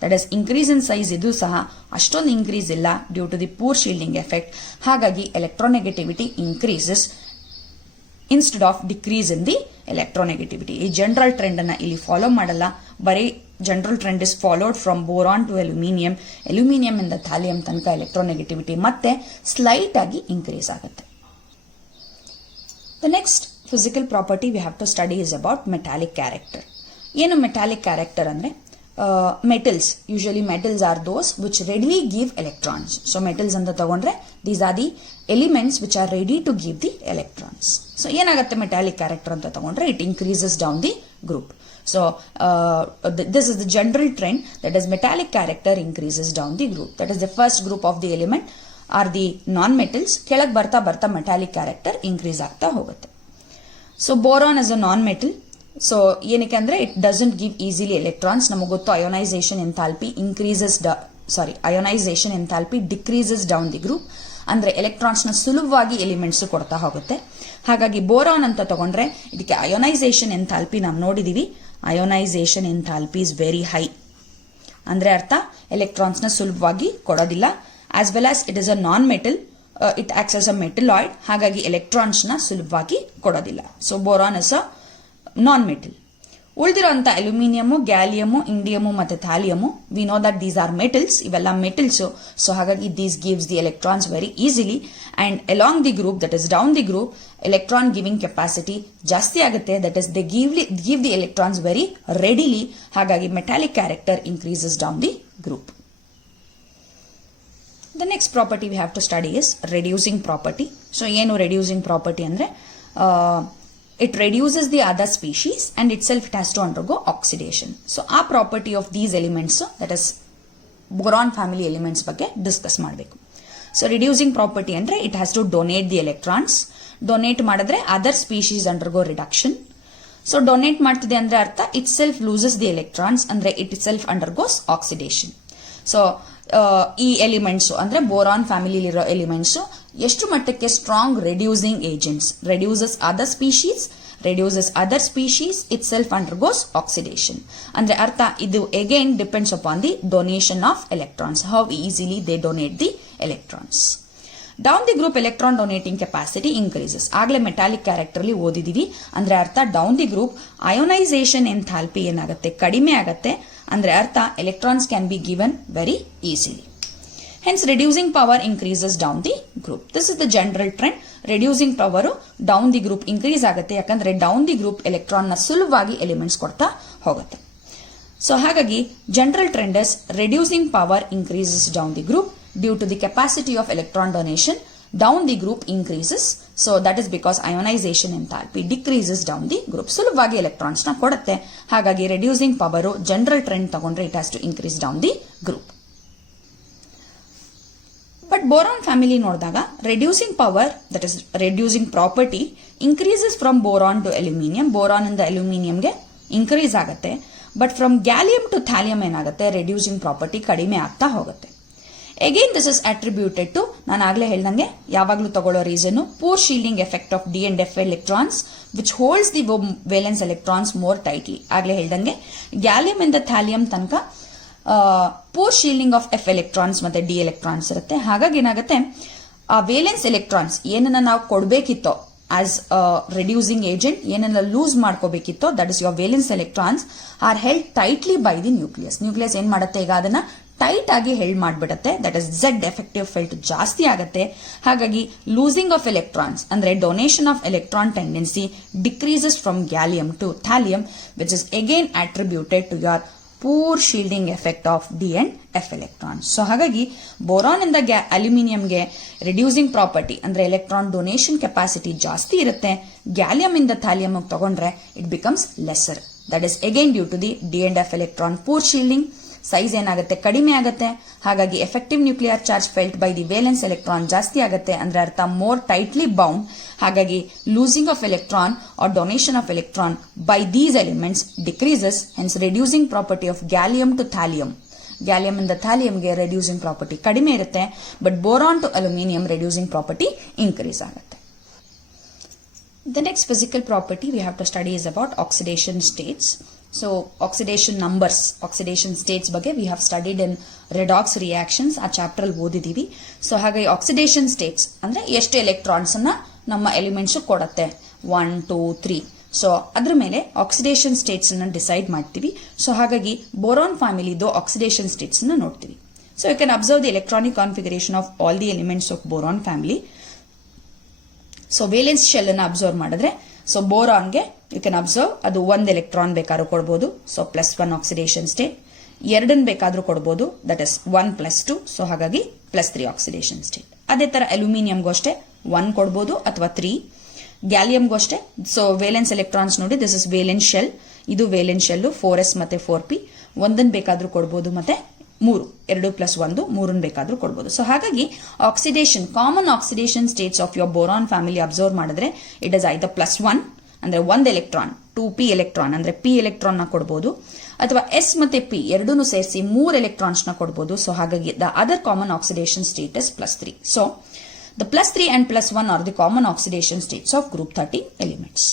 that is increase in size ಇದ್ರೂ ಸಹ ಅಷ್ಟೊಂದು ಇನ್ಕ್ರೀಸ್ ಇಲ್ಲ due to the poor shielding effect. ಹಾಗಾಗಿ electronegativity increases instead of decrease in the electronegativity. ಈ ಜನರಲ್ ಟ್ರೆಂಡ್ ಅನ್ನ ಇಲ್ಲಿ ಫಾಲೋ ಮಾಡಲ್ಲ. ಬರೀ general trend is followed from boron to aluminium, aluminium ಇಂದ ಥ್ಯಾಲಿಯಂ ತನಕ ಎಲೆಕ್ಟ್ರೋನೆಗೆಟಿವಿಟಿ ಮತ್ತೆ ಸ್ಲೈಟ್ ಆಗಿ ಇನ್ಕ್ರೀಸ್ ಆಗುತ್ತೆ. The next physical property we have to study is about metallic character. ಏನು metallic character ಅಂದ್ರೆ metals, usually metals are those which readily give electrons. So metals ಅಂತ ತಗೊಂಡ್ರೆ these are the elements which are ready to give the electrons. So ಏನಾಗುತ್ತೆ metallic character ಅಂತ ತಗೊಂಡ್ರೆ it increases down the group. So this is the general trend, that is metallic character increases down the group. That is the first group of the element are the non-metals. ಕೆಳಗೆ ಬರ್ತಾ ಬರ್ತಾ metallic character increase ಆಗ್ತಾ ಹೋಗುತ್ತೆ. So boron is a non metal. So ಏನಕ್ಕೆ ಅಂದ್ರೆ it doesn't give easily electrons. ನಮಗೆ ಗೊತ್ತು ionisation enthalpy ionisation enthalpy decreases down the group. ಅಂದ್ರೆ ಎಲೆಕ್ಟ್ರಾನ್ಸ್ ನ ಸುಲಭವಾಗಿ ಎಲಿಮೆಂಟ್ಸ್ ಕೊಡ್ತಾ ಹೋಗುತ್ತೆ. ಹಾಗಾಗಿ ಬೋರಾನ್ ಅಂತ ತಗೊಂಡ್ರೆ ಇದಕ್ಕೆ ಅಯೋನೈಸೇಷನ್ ಎಂಥಾಲ್ಪಿ ನಾವು ನೋಡಿದೀವಿ. Ionization enthalpy is very high. ಅಂದ್ರೆ ಅರ್ಥ ಎಲೆಕ್ಟ್ರಾನ್ಸ್ ನ ಸುಲಭವಾಗಿ ಕೊಡೋದಿಲ್ಲ. As well as it is a non metal, it acts as a metalloid. ಹಾಗಾಗಿ ಎಲೆಕ್ಟ್ರಾನ್ಸ್ ನ ಸುಲಭವಾಗಿ ಕೊಡೋದಿಲ್ಲ. So boron is a non metal. ಉಳಿದಿರುವಂತ ಅಲ್ಯೂಮಿನಿಯಂ, ಗ್ಯಾಲಿಯಂ, ಇಂಡಿಯಂ ಮತ್ತೆ thallium, we know that these are metals. ಇವೆಲ್ಲ ಮೆಟಲ್ಸ್. ಸೊ ಹಾಗಾಗಿ these gives the electrons very easily. And along the group, that is down the group, electron giving capacity ಜಾಸ್ತಿ ಆಗುತ್ತೆ. That is they give the electrons very readily. ಹಾಗಾಗಿ metallic character increases down the group. The next property we have to study is reducing property. So ಏನು reducing property ಅಂದ್ರೆ it reduces the other species and itself it has to undergo oxidation. So ಆ property of these elements, that is boron family elements ಬಗ್ಗೆ discuss ಮಾಡಬೇಕು. So reducing property ಅಂದ್ರೆ it has to donate the electrons. Donate ಮಾಡಿದ್ರೆ other species undergo reduction. So donate ಮಾಡ್ತಿದೆ ಅಂದ್ರೆ ಅರ್ಥ itself loses the electrons, ಅಂದ್ರೆ itself undergoes oxidation. So ಈ elements ಅಂದ್ರೆ ಬೋರಾನ್ ಫ್ಯಾಮಿಲಿಲಿರೋ ಎಲಿಮೆಂಟ್ಸ್ ಎಷ್ಟು ಮಟ್ಟಕ್ಕೆ strong reducing agents, reduces other species, itself undergoes oxidation. ಅಂದ್ರೆ ಅರ್ಥ ಇದು again depends upon the donation of electrons, how easily they donate the electrons. Down the group electron donating capacity increases. ಆಗ್ಲೇ metallic character ಅಲ್ಲಿ ಓದಿದೀವಿ. ಅಂದ್ರೆ ಅರ್ಥ down the group ionization enthalpy ಏನಾಗುತ್ತೆ, ಕಡಿಮೆ ಆಗತ್ತೆ. ಅಂದ್ರೆ ಅರ್ಥ electrons can be given very easily. Hence reducing power increases down the group. This is the general trend. Reducing power down the group increase ಆಗುತ್ತೆ. ಯಾಕಂದ್ರೆ ಡೌನ್ ದಿ ಗ್ರೂಪ್ ಎಲೆಕ್ಟ್ರಾನ್ ನ ಸುಲಭವಾಗಿ ಎಲಿಮೆಂಟ್ಸ್ ಕೊಡ್ತಾ ಹೋಗುತ್ತೆ. ಸೊ ಹಾಗಾಗಿ general trend is reducing power increases down the group due to the capacity of electron donation down the group increases. So that is because ionization enthalpy decreases down the group. ಸುಲಭವಾಗಿ electrons ನ ಕೊಡುತ್ತೆ. ಹಾಗಾಗಿ reducing power general trend ತಗೊಂಡ್ರೆ it has to increase down the group. But boron family ನೋಡಿದಾಗ reducing power, that is reducing property, increases from boron to aluminium. Boron ಇಂದ ಅಲ್ಯೂಮಿನಿಯಂಗೆ increase ಆಗುತ್ತೆ. But from gallium to thallium ಏನಾಗುತ್ತೆ, reducing property ಕಡಿಮೆ ಆಗ್ತಾ ಹೋಗುತ್ತೆ. Again this is attributed to, ನಾನು ಆಗ್ಲೇ ಹೇಳ್ದಂಗೆ ಯಾವಾಗ್ಲೂ ತಗೊಳ್ಳೋ reason, poor shielding effect of d and f electrons which holds the valence electrons more tightly. ಆಗ್ಲೇ ಹೇಳ್ದಂಗೆ ಗ್ಯಾಲಿಯಂ ಇಂದ ಥ್ಯಾಲಿಯಂ ತನಕ poor shielding of f electrons ಮತ್ತೆ ಡಿ ಎಲೆಕ್ಟ್ರಾನ್ಸ್ ಇರುತ್ತೆ. ಹಾಗಾಗಿ ಏನಾಗುತ್ತೆ, ಆ ವೇಲೆನ್ಸ್ ಎಲೆಕ್ಟ್ರಾನ್ಸ್ ಏನನ್ನ ನಾವು ಕೊಡಬೇಕಿತ್ತೋ ಆಸ್ ರೆಡ್ಯೂಸಿಂಗ್ ಏಜೆಂಟ್, ಏನನ್ನ ಲೂಸ್ ಮಾಡ್ಕೋಬೇಕಿತ್ತೋ, that is your valence electrons are held tightly by the nucleus. Nucleus ಏನ್ ಮಾಡುತ್ತೆ, ಈಗ ಅದನ್ನ ಟೈಟ್ ಆಗಿ ಹೆಲ್ಡ್ ಮಾಡಿಬಿಡುತ್ತೆ. That is Z effective felt ಜಾಸ್ತಿ ಆಗುತ್ತೆ. ಹಾಗಾಗಿ ಲೂಸಿಂಗ್ ಆಫ್ ಎಲೆಕ್ಟ್ರಾನ್ಸ್ ಅಂದ್ರೆ donation of electron tendency decreases from gallium to thallium, which is again attributed to your poor shielding effect of d and f electrons. So ಹಾಗಾಗಿ boron ಇಂದ ಅಲ್ಯೂಮಿನಿಯಂಗೆ reducing property ಅಂದ್ರೆ electron donation capacity ಜಾಸ್ತಿ ಇರುತ್ತೆ. Gallium ಇಂದ thallium ತಗೊಂಡ್ರೆ it becomes lesser. That is again due to the d and f electron poor shielding. Size ಏನಾಗುತ್ತೆ, ಕಡಿಮೆ ಆಗುತ್ತೆ. ಹಾಗಾಗಿ effective nuclear charge felt by the valence electron ಜಾಸ್ತಿ ಆಗುತ್ತೆ. ಅಂದ್ರೆ ಅರ್ಥ ಮೋರ್ ಟೈಟ್ಲಿ ಬೌಂಡ್. ಹಾಗಾಗಿ losing of electron or donation of electron by these elements decreases, hence reducing property of gallium to thallium. Gallium ಇಂದ ಥ್ಯಾಲಿಯಂಗೆ ರೆಡ್ಯೂಸಿಂಗ್ ಪ್ರಾಪರ್ಟಿ ಕಡಿಮೆ ಇರುತ್ತೆ. But boron to aluminium reducing property increase ಆಗುತ್ತೆ. The next physical property we have to study is about oxidation states. So oxidation numbers, oxidation states ಬಗ್ಗೆ we have studied in redox reactions ಆ ಚಾಪ್ಟರ್ ಅಲ್ಲಿ ಓದಿದೀವಿ. ಸೊ ಹಾಗೆ oxidation States ಅಂದ್ರೆ ಎಷ್ಟು ಎಲೆಕ್ಟ್ರಾನ್ಸ್ ಅನ್ನ ನಮ್ಮ ಎಲಿಮೆಂಟ್ಸ್ ಕೊಡುತ್ತೆ, 1 2 3. ಸೊ ಅದ್ರ ಮೇಲೆ ಆಕ್ಸಿಡೇಷನ್ ಸ್ಟೇಟ್ಸ್ ಅನ್ನ ಡಿಸೈಡ್ ಮಾಡ್ತೀವಿ. ಸೊ ಹಾಗಾಗಿ ಬೋರಾನ್ ಫ್ಯಾಮಿಲಿದು ಆಕ್ಸಿಡೇಷನ್ ಸ್ಟೇಟ್ಸ್ ಅನ್ನ ನೋಡ್ತೀವಿ. So you can observe the electronic configuration of all the elements of boron family. So valence shell ಅನ್ನ ಅಬ್ಸರ್ವ್ ಮಾಡಿದ್ರೆ, ಸೊ ಬೋರಾನ್ಗೆ ಯು ಕ್ಯಾನ್ ಅಬ್ಸರ್ವ್ ಅದು 1 ಎಲೆಕ್ಟ್ರಾನ್ ಬೇಕಾದ್ರೂ ಕೊಡಬಹುದು. ಸೊ +1 ಆಕ್ಸಿಡೇಷನ್ ಸ್ಟೇಟ್. 2 ಬೇಕಾದ್ರೂ ಕೊಡಬಹುದು, ದಟ್ ಇಸ್ 1 + 2. ಸೊ ಹಾಗಾಗಿ +3 ಆಕ್ಸಿಡೇಷನ್ ಸ್ಟೇಟ್. ಅದೇ ತರ ಅಲ್ಯೂಮಿನಿಯಂಗೂ ಅಷ್ಟೇ 1 ಕೊಡಬಹುದು ಅಥವಾ 3. ಗ್ಯಾಲಿಯಂಗೂ ಅಷ್ಟೇ. ಸೊ ವೇಲೆನ್ಸ್ ಎಲೆಕ್ಟ್ರಾನ್ಸ್ ನೋಡಿ, ದಿಸ್ ಇಸ್ ವೇಲೆನ್ಸ್ ಶೆಲ್. ಇದು ವೇಲೆನ್ಸ್ ಶೆಲ್ 4s ಮತ್ತೆ 4p. 1 ಬೇಕಾದ್ರೂ ಕೊಡಬಹುದು ಮತ್ತೆ 3, 2 + 1 3 ಬೇಕಾದ್ರೂ ಕೊಡಬಹುದು. ಸೊ ಹಾಗಾಗಿ oxidation, common oxidation States of your boron family observe ಮಾಡಿದ್ರೆ ಇಟ್ ಇಸ್ ಐದರ್ +1 ಅಂದ್ರೆ 1 ಎಲೆಕ್ಟ್ರಾನ್, 2p ಎಲೆಕ್ಟ್ರಾನ್ ಅಂದ್ರೆ p ಎಲೆಕ್ಟ್ರಾನ್ ನ ಕೊಡಬಹುದು, ಅಥವಾ s ಮತ್ತೆ p ಎರಡೂ ಸೇರಿಸಿ 3 ಎಲೆಕ್ಟ್ರಾನ್ಸ್ ನ ಕೊಡಬಹುದು. ಸೊ ಹಾಗಾಗಿ the other common oxidation state is +3. So the +3 and +1 R the common oxidation States of group 13 ಎಲಿಮೆಂಟ್ಸ್.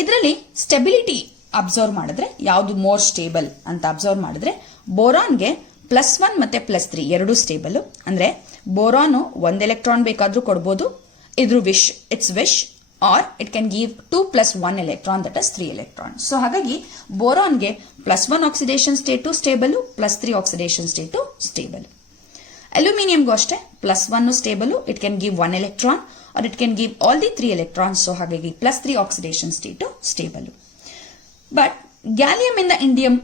ಇದರಲ್ಲಿ ಸ್ಟೆಬಿಲಿಟಿ ಅಬ್ಸರ್ವ್ ಮಾಡಿದ್ರೆ ಯಾವುದು ಮೋರ್ ಸ್ಟೇಬಲ್ ಅಂತ ಅಬ್ಸರ್ವ್ ಮಾಡಿದ್ರೆ, ಬೋರಾನ್ಗೆ +1 ಮತ್ತೆ +3 ಎರಡೂ ಸ್ಟೇಬಲ್. ಅಂದ್ರೆ ಬೋರಾನು 1 ಎಲೆಕ್ಟ್ರಾನ್ ಬೇಕಾದ್ರೂ ಕೊಡಬಹುದು, ಇದ್ರ it's wish, or it can give 2 + 1 electron, that is 3 electron. So ಹಾಗಾಗಿ ಬೋರಾನ್ಗೆ +1 oxidation state stable, +3 oxidation state stable. ಅಲ್ಯೂಮಿನಿಯಂಗೂ ಅಷ್ಟೇ +1 stable, it can give 1 electron or it can give all the 3 electrons. So ಹಾಗಾಗಿ +3 oxidation state stable. But gallium ಇಂದ indium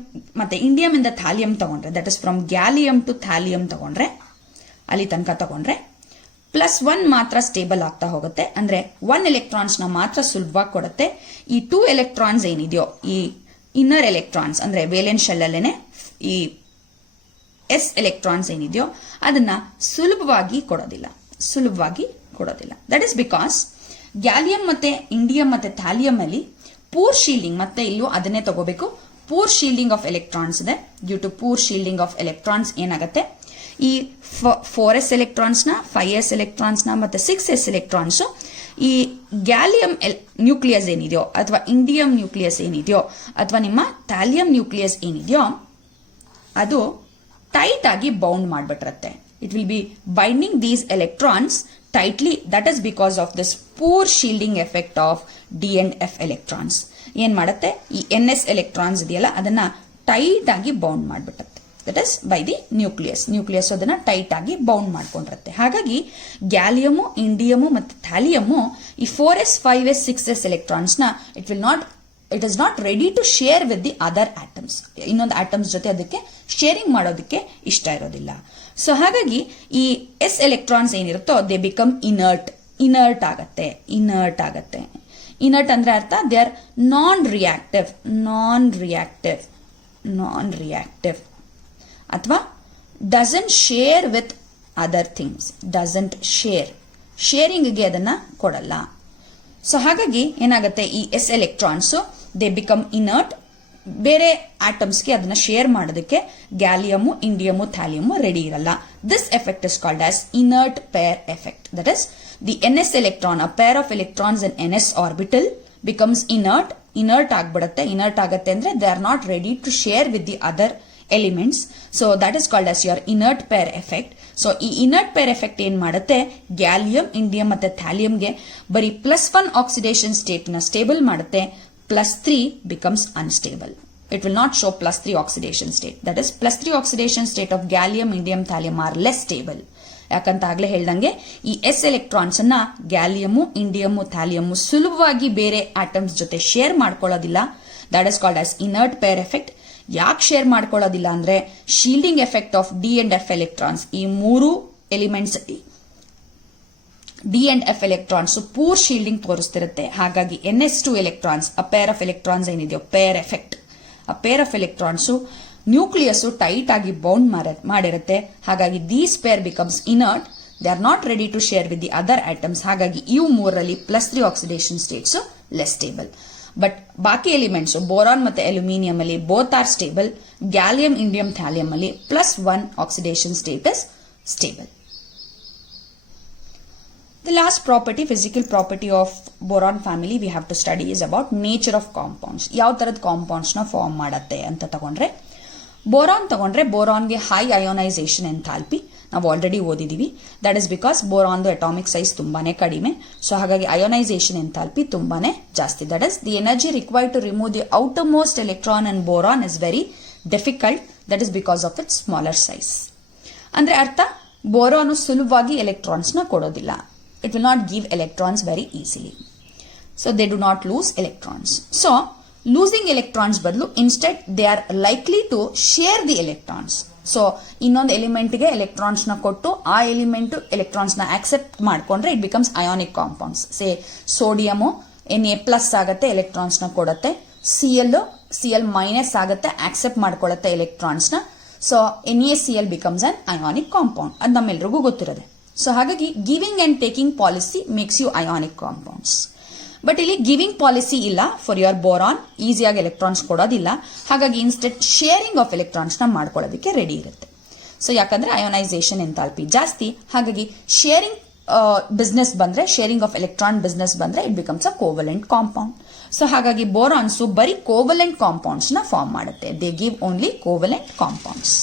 ಮತ್ತೆ indium ಇಂದ thallium ತಗೊಂಡ್ರೆ, that is from gallium to thallium ತಗೊಂಡ್ರೆ, ಅಲ್ಲಿ ತನಕ ತಗೊಂಡ್ರೆ +1 ಮಾತ್ರ ಸ್ಟೇಬಲ್ ಆಗ್ತಾ ಹೋಗುತ್ತೆ. ಅಂದ್ರೆ 1 ಎಲೆಕ್ಟ್ರಾನ್ಸ್ ನ ಮಾತ್ರ ಸುಲಭವಾಗಿ ಕೊಡುತ್ತೆ. ಈ 2 ಎಲೆಕ್ಟ್ರಾನ್ಸ್ ಏನಿದೆಯೋ, ಈ ಇನ್ನರ್ ಎಲೆಕ್ಟ್ರಾನ್ಸ್ ಅಂದ್ರೆ ವೇಲೆನ್ಸ್ ಶೆಲ್ ಅಲ್ಲೇನೆ ಈ s ಎಲೆಕ್ಟ್ರಾನ್ಸ್ ಏನಿದೆಯೋ ಅದನ್ನ ಸುಲಭವಾಗಿ ಕೊಡೋದಿಲ್ಲ. ದಟ್ ಇಸ್ ಬಿಕಾಸ್ ಗ್ಯಾಲಿಯಂ ಮತ್ತೆ ಇಂಡಿಯಂ ಮತ್ತೆ ಥ್ಯಾಲಿಯಂ ಅಲ್ಲಿ ಪೂರ್ ಶೀಲ್ಡಿಂಗ್, ಮತ್ತೆ ಇಲ್ಲೂ ಅದನ್ನೇ ತಗೋಬೇಕು, ಪೂರ್ ಶೀಲ್ಡಿಂಗ್ ಆಫ್ ಎಲೆಕ್ಟ್ರಾನ್ಸ್ ಇದೆ. Due to poor shielding of electrons ಏನಾಗುತ್ತೆ, ಈ 4s ಎಲೆಕ್ಟ್ರಾನ್ಸ್ ನ, 5s ಎಲೆಕ್ಟ್ರಾನ್ಸ್ ನ ಮತ್ತೆ 6s ಎಲೆಕ್ಟ್ರಾನ್ಸ್ ಈ ಗ್ಯಾಲಿಯಂ ನ್ಯೂಕ್ಲಿಯಸ್ ಏನಿದೆಯೋ ಅಥವಾ ಇಂಡಿಯಂ ನ್ಯೂಕ್ಲಿಯಸ್ ಏನಿದೆಯೋ ಅಥವಾ ನಿಮ್ಮ ಥ್ಯಾಲಿಯಂ ನ್ಯೂಕ್ಲಿಯಸ್ ಏನಿದೆಯೋ ಅದು ಟೈಟ್ ಆಗಿ ಬೌಂಡ್ ಮಾಡ್ಬಿಟ್ಟಿರುತ್ತೆ. It will be binding these electrons tightly. That is because of this poor shielding effect of D and F electrons. ಏನ್ ಮಾಡುತ್ತೆ, ಈ NS ಎಲೆಕ್ಟ್ರಾನ್ಸ್ ಇದೆಯಲ್ಲ ಅದನ್ನ ಟೈಟ್ ಆಗಿ ಬೌಂಡ್ ಮಾಡ್ಬಿಟ್ಟತ್ತೆ. That is by the nucleus ಅದನ್ನ ಟೈಟ್ ಆಗಿ ಬೌಂಡ್ ಮಾಡ್ಕೊಂಡಿರುತ್ತೆ. ಹಾಗಾಗಿ ಗ್ಯಾಲಿಯಮು, ಇಂಡಿಯಮು ಮತ್ತೆ ಥ್ಯಾಲಿಯಮು ಈ 4s 5s 6s ಎಲೆಕ್ಟ್ರಾನ್ಸ್ ನ it is not ready to share with the other atoms. ಇನ್ನೊಂದು ಆಟಮ್ಸ್ ಜೊತೆ ಅದಕ್ಕೆ ಶೇರಿಂಗ್ ಮಾಡೋದಕ್ಕೆ ಇಷ್ಟ ಇರೋದಿಲ್ಲ. ಸೊ ಹಾಗಾಗಿ ಈ ಎಸ್ ಎಲೆಕ್ಟ್ರಾನ್ಸ್ ಏನಿರುತ್ತೋ ದೇ ಬಿಕಮ್ ಇನರ್ಟ್ ಆಗತ್ತೆ. ಇನರ್ಟ್ ಅಂದ್ರೆ ಅರ್ಥ ದೇ ಆರ್ ನಾನ್ ರಿಯಾಕ್ಟಿವ್ ಅಥವಾ doesn't share with other things. ಶೇರಿಂಗ್ಗೆ ಅದನ್ನ ಕೊಡಲ್ಲ. ಸೊ ಹಾಗಾಗಿ ಏನಾಗುತ್ತೆ, ಈ s electrons they become inert. ಬೇರೆ ಆಟಮ್ಸ್ಗೆ ಅದನ್ನ ಶೇರ್ ಮಾಡೋದಕ್ಕೆ ಗ್ಯಾಲಿಯಮು, ಇಂಡಿಯಮು, ಥ್ಯಾಲಿಯಮು ರೆಡಿ ಇರಲ್ಲ. This effect is called as inert pair effect. That is the NS electron, a pair of electrons in NS orbital becomes inert ಆಗ್ಬಿಡುತ್ತೆ. Inert ಆಗುತ್ತೆ ಅಂದ್ರೆ they are not ready to share with the other elements. So that is called as your inert pair effect. So ಈ inert pair effect ಏನ್ ಮಾಡುತ್ತೆ, gallium, indium ಮತ್ತೆ ಥ್ಯಾಲಿಯಂಗೆ ಬರೀ +1 oxidation state ನ ಸ್ಟೇಬಲ್ ಮಾಡುತ್ತೆ. +3 becomes unstable. it will not show +3 oxidation state. That is, +3 oxidation state of gallium, indium, thallium are less stable. ಯಾಕಂತ ಆಗ್ಲೇ ಹೇಳ್ದಂಗೆ ಈ s ಎಲೆಕ್ಟ್ರಾನ್ಸ್ ಅನ್ನ ಗ್ಯಾಲಿಯಮ್, ಇಂಡಿಯಮ್, ಥ್ಯಾಲಿಯಮ್ ಸುಲಭವಾಗಿ ಬೇರೆ ಆಟಮ್ಸ್ ಜೊತೆ ಶೇರ್ ಮಾಡ್ಕೊಳ್ಳೋದಿಲ್ಲ. That is called as inert pair effect. ಯಾಕೆ ಶೇರ್ ಮಾಡ್ಕೊಳ್ಳೋದಿಲ್ಲ ಅಂದ್ರೆ shielding effect of d and f electrons, ಈ ಮೂರು elements d and f electrons poor shielding ತೋರಿಸ್ತಿರುತ್ತೆ. ಹಾಗಾಗಿ NS2 electrons, a pair of electrons ಏನಿದೆಯೋ ಪೇರ್ ಎಫೆಕ್ಟ್, ಆ pair of electrons nucleus tight ಆಗಿ ಬೌಂಡ್ ಮಾಡಿರುತ್ತೆ. ಹಾಗಾಗಿ these pair becomes inert, they are not ready to share with the other atoms. ಹಾಗಾಗಿ ಇವು ಮೂರರಲ್ಲಿ +3 oxidation states less stable. But ಬಾಕಿ elements boron ಮತ್ತೆ ಅಲ್ಯೂಮಿನಿಯಂ ಅಲ್ಲಿ both are stable. Gallium, indium, thallium ಅಲ್ಲಿ +1 oxidation state is stable. The last property, physical property of boron family we have to study is about nature of compounds. ಯಾವ ತರದ ಕಾಂಪೌಂಡ್ಸ್ ನ ಫಾರ್ಮ್ ಮಾಡತ್ತೆ ಅಂತ ತಗೊಂಡ್ರೆ, ಬೋರಾನ್ಗೆ ಹೈ ಅಯೋನೈಸೇಷನ್ ಎಂಥಾಲ್ಪಿ ನಾವು ಆಲ್ರೆಡಿ ಓದಿದೀವಿ. ದಟ್ ಇಸ್ ಬಿಕಾಸ್ ಬೋರಾನ್ದು ಅಟಾಮಿಕ್ ಸೈಜ್ ತುಂಬಾನೇ ಕಡಿಮೆ. ಸೊ ಹಾಗಾಗಿ ಅಯೋನೈಸೇಷನ್ ಎಂಥಾಲ್ಪಿ ತುಂಬಾನೇ ಜಾಸ್ತಿ. That is the energy required to remove the outermost electron and boron is very difficult. That is because of its smaller size. ಅಂದ್ರೆ ಅರ್ಥ, ಬೋರಾನು ಸುಲಭವಾಗಿ electrons ನ ಕೊಡೋದಿಲ್ಲ. It will not give electrons very easily. So they do not lose electrons. So losing electrons ಬದಲು instead they are likely to share the electrons. So ಇನ್ನೊಂದು element ಗೆ electrons ನ ಕೊಟ್ಟು ಆ ಎಲಿಮೆಂಟ್ ಎಲೆಕ್ಟ್ರಾನ್ಸ್ ನ ಆಕ್ಸೆಪ್ಟ್ ಮಾಡ್ಕೊಂಡ್ರೆ it becomes ionic compounds. Say sodium Na+ ಆಗುತ್ತೆ, electrons ನ ಕೊಡುತ್ತೆ. Cl- ಆಗುತ್ತೆ, ಆಕ್ಸೆಪ್ಟ್ ಮಾಡ್ಕೊಳ್ಳುತ್ತೆ ಎಲೆಕ್ಟ್ರಾನ್ಸ್ ನ. So NaCl becomes an ionic compound. ಅದು ನಮ್ಮೆಲ್ರಿಗೂ ಗೊತ್ತಿರೋದೆ. ಸೊ ಹಾಗಾಗಿ giving and taking policy makes you ionic compounds. But ಇಲ್ಲಿ ಗಿವಿಂಗ್ ಪಾಲಿಸಿ ಇಲ್ಲ ಫಾರ್ ಯುವರ್ ಬೋರಾನ್, ಈಸಿಯಾಗಿ ಎಲೆಕ್ಟ್ರಾನ್ಸ್ ಕೊಡೋದಿಲ್ಲ. ಹಾಗಾಗಿ ಇನ್ಸ್ಟೆಡ್ ಶೇರಿಂಗ್ ಆಫ್ ಎಲೆಕ್ಟ್ರಾನ್ಸ್ ನ ಮಾಡ್ಕೊಳ್ಳೋದಕ್ಕೆ ರೆಡಿ ಇರುತ್ತೆ. ಸೊ ಯಾಕಂದ್ರೆ ಅಯೋನೈಸೇಷನ್ ಎಂಥಾಲ್ಪಿ ಜಾಸ್ತಿ, ಹಾಗಾಗಿ ಶೇರಿಂಗ್ ಬಿಸ್ನೆಸ್ ಬಂದ್ರೆ, ಶೇರಿಂಗ್ ಆಫ್ ಎಲೆಕ್ಟ್ರಾನ್ ಬಿಸ್ನೆಸ್ ಬಂದ್ರೆ it becomes a covalent compound. So ಹಾಗಾಗಿ ಬೋರಾನ್ಸ್ ಬರೀ ಕೋವಲೆಂಟ್ ಕಾಂಪೌಂಡ್ಸ್ ನ ಫಾರ್ಮ್ ಮಾಡುತ್ತೆ. They give only covalent compounds.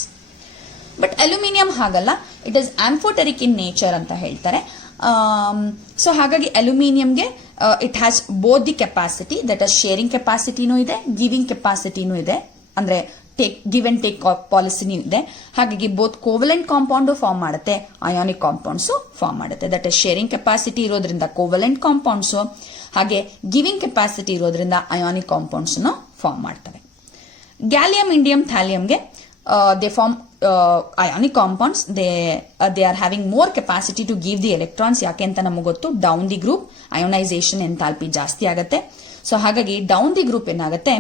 But aluminium ಹಾಗಲ್ಲ, it is amphoteric in nature ಅಂತ ಹೇಳ್ತಾರೆ. ಸೊ ಹಾಗಾಗಿ ಅಲ್ಯೂಮಿನಿಯಂಗೆ it has both the capacity, that is sharing ಕೆಪಾಸಿಟಿನೂ ಇದೆ, ಗಿವಿಂಗ್ ಕೆಪಾಸಿಟಿನೂ ಇದೆ. ಅಂದ್ರೆ ಗಿವ್ ಅಂಡ್ ಟೇಕ್ ಪಾಲಿಸಿನೂ ಇದೆ. ಹಾಗಾಗಿ ಬೋತ್ ಕೋವಲೆಂಟ್ ಕಾಂಪೌಂಡ್ ಫಾರ್ಮ್ ಮಾಡುತ್ತೆ, ಅಯಾನಿಕ್ ಕಾಂಪೌಂಡ್ಸ್ ಫಾರ್ಮ್ ಮಾಡುತ್ತೆ. ದಟ್ ಇಸ್ ಶೇರಿಂಗ್ ಕೆಪಾಸಿಟಿ ಇರೋದ್ರಿಂದ ಕೋವಲೆಂಟ್ ಕಾಂಪೌಂಡ್ಸ್, ಹಾಗೆ ಗಿವಿಂಗ್ ಕೆಪಾಸಿಟಿ ಇರೋದ್ರಿಂದ ಅಯಾನಿಕ್ ಕಾಂಪೌಂಡ್ಸ್ ಫಾರ್ಮ್ ಮಾಡ್ತವೆ. ಗ್ಯಾಲಿಯಂ, ಇಂಡಿಯಂ, ಥ್ಯಾಲಿಯಂಗೆ they form ionic compounds. They are having more capacity to give the electrons. ಯಾಕೆ ಅಂತ ನಮಗೆ ಗೊತ್ತು, down the group ionization enthalpy ಜಾಸ್ತಿ ಆಗುತ್ತೆ. ಸೊ ಹಾಗಾಗಿ ಡೌನ್ ದಿ ಗ್ರೂಪ್ ಏನಾಗುತ್ತೆ,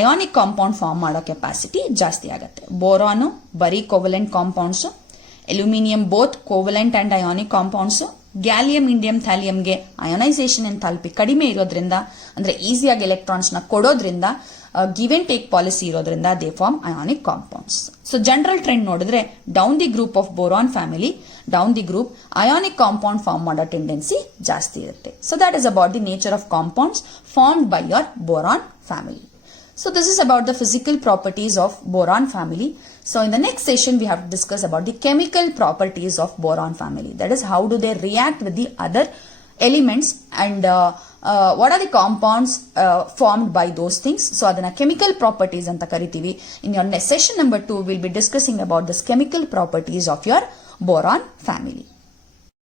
ಅಯಾನಿಕ್ ಕಾಂಪೌಂಡ್ ಫಾರ್ಮ್ ಮಾಡೋ ಕೆಪಾಸಿಟಿ ಜಾಸ್ತಿ ಆಗುತ್ತೆ. ಬೋರಾನು ಬರೀ covalent compounds, aluminium both covalent and ionic compounds. Gallium, indium, ಥ್ಯಾಲಿಯಂಗೆ ಅಯೋನೈಸೇಷನ್ ಎಂಥಾಲ್ಪಿ ಕಡಿಮೆ ಇರೋದ್ರಿಂದ, ಅಂದ್ರೆ ಈಸಿಯಾಗಿ ಎಲೆಕ್ಟ್ರಾನ್ಸ್ ನ ಕೊಡೋದ್ರಿಂದ, ಗಿವ್ ಅಂಡ್ ಟೇಕ್ ಪಾಲಿಸಿ ಇರೋದ್ರಿಂದ they form ionic compounds. So general trend ನೋಡಿದ್ರೆ down the group of boron family, down the group ionic compound form ಮಾಡೋ ಟೆಂಡೆನ್ಸಿ ಜಾಸ್ತಿ ಇರುತ್ತೆ. So that is about the nature of compounds formed by your boron family. So this is about the physical properties of boron family. So in the next session we have to discuss about the chemical properties of boron family. That is, how do they react with the other elements and what are the compounds formed by those things. So adana chemical properties anta karitivi. In your session number 2 we'll be discussing about this chemical properties of your boron family.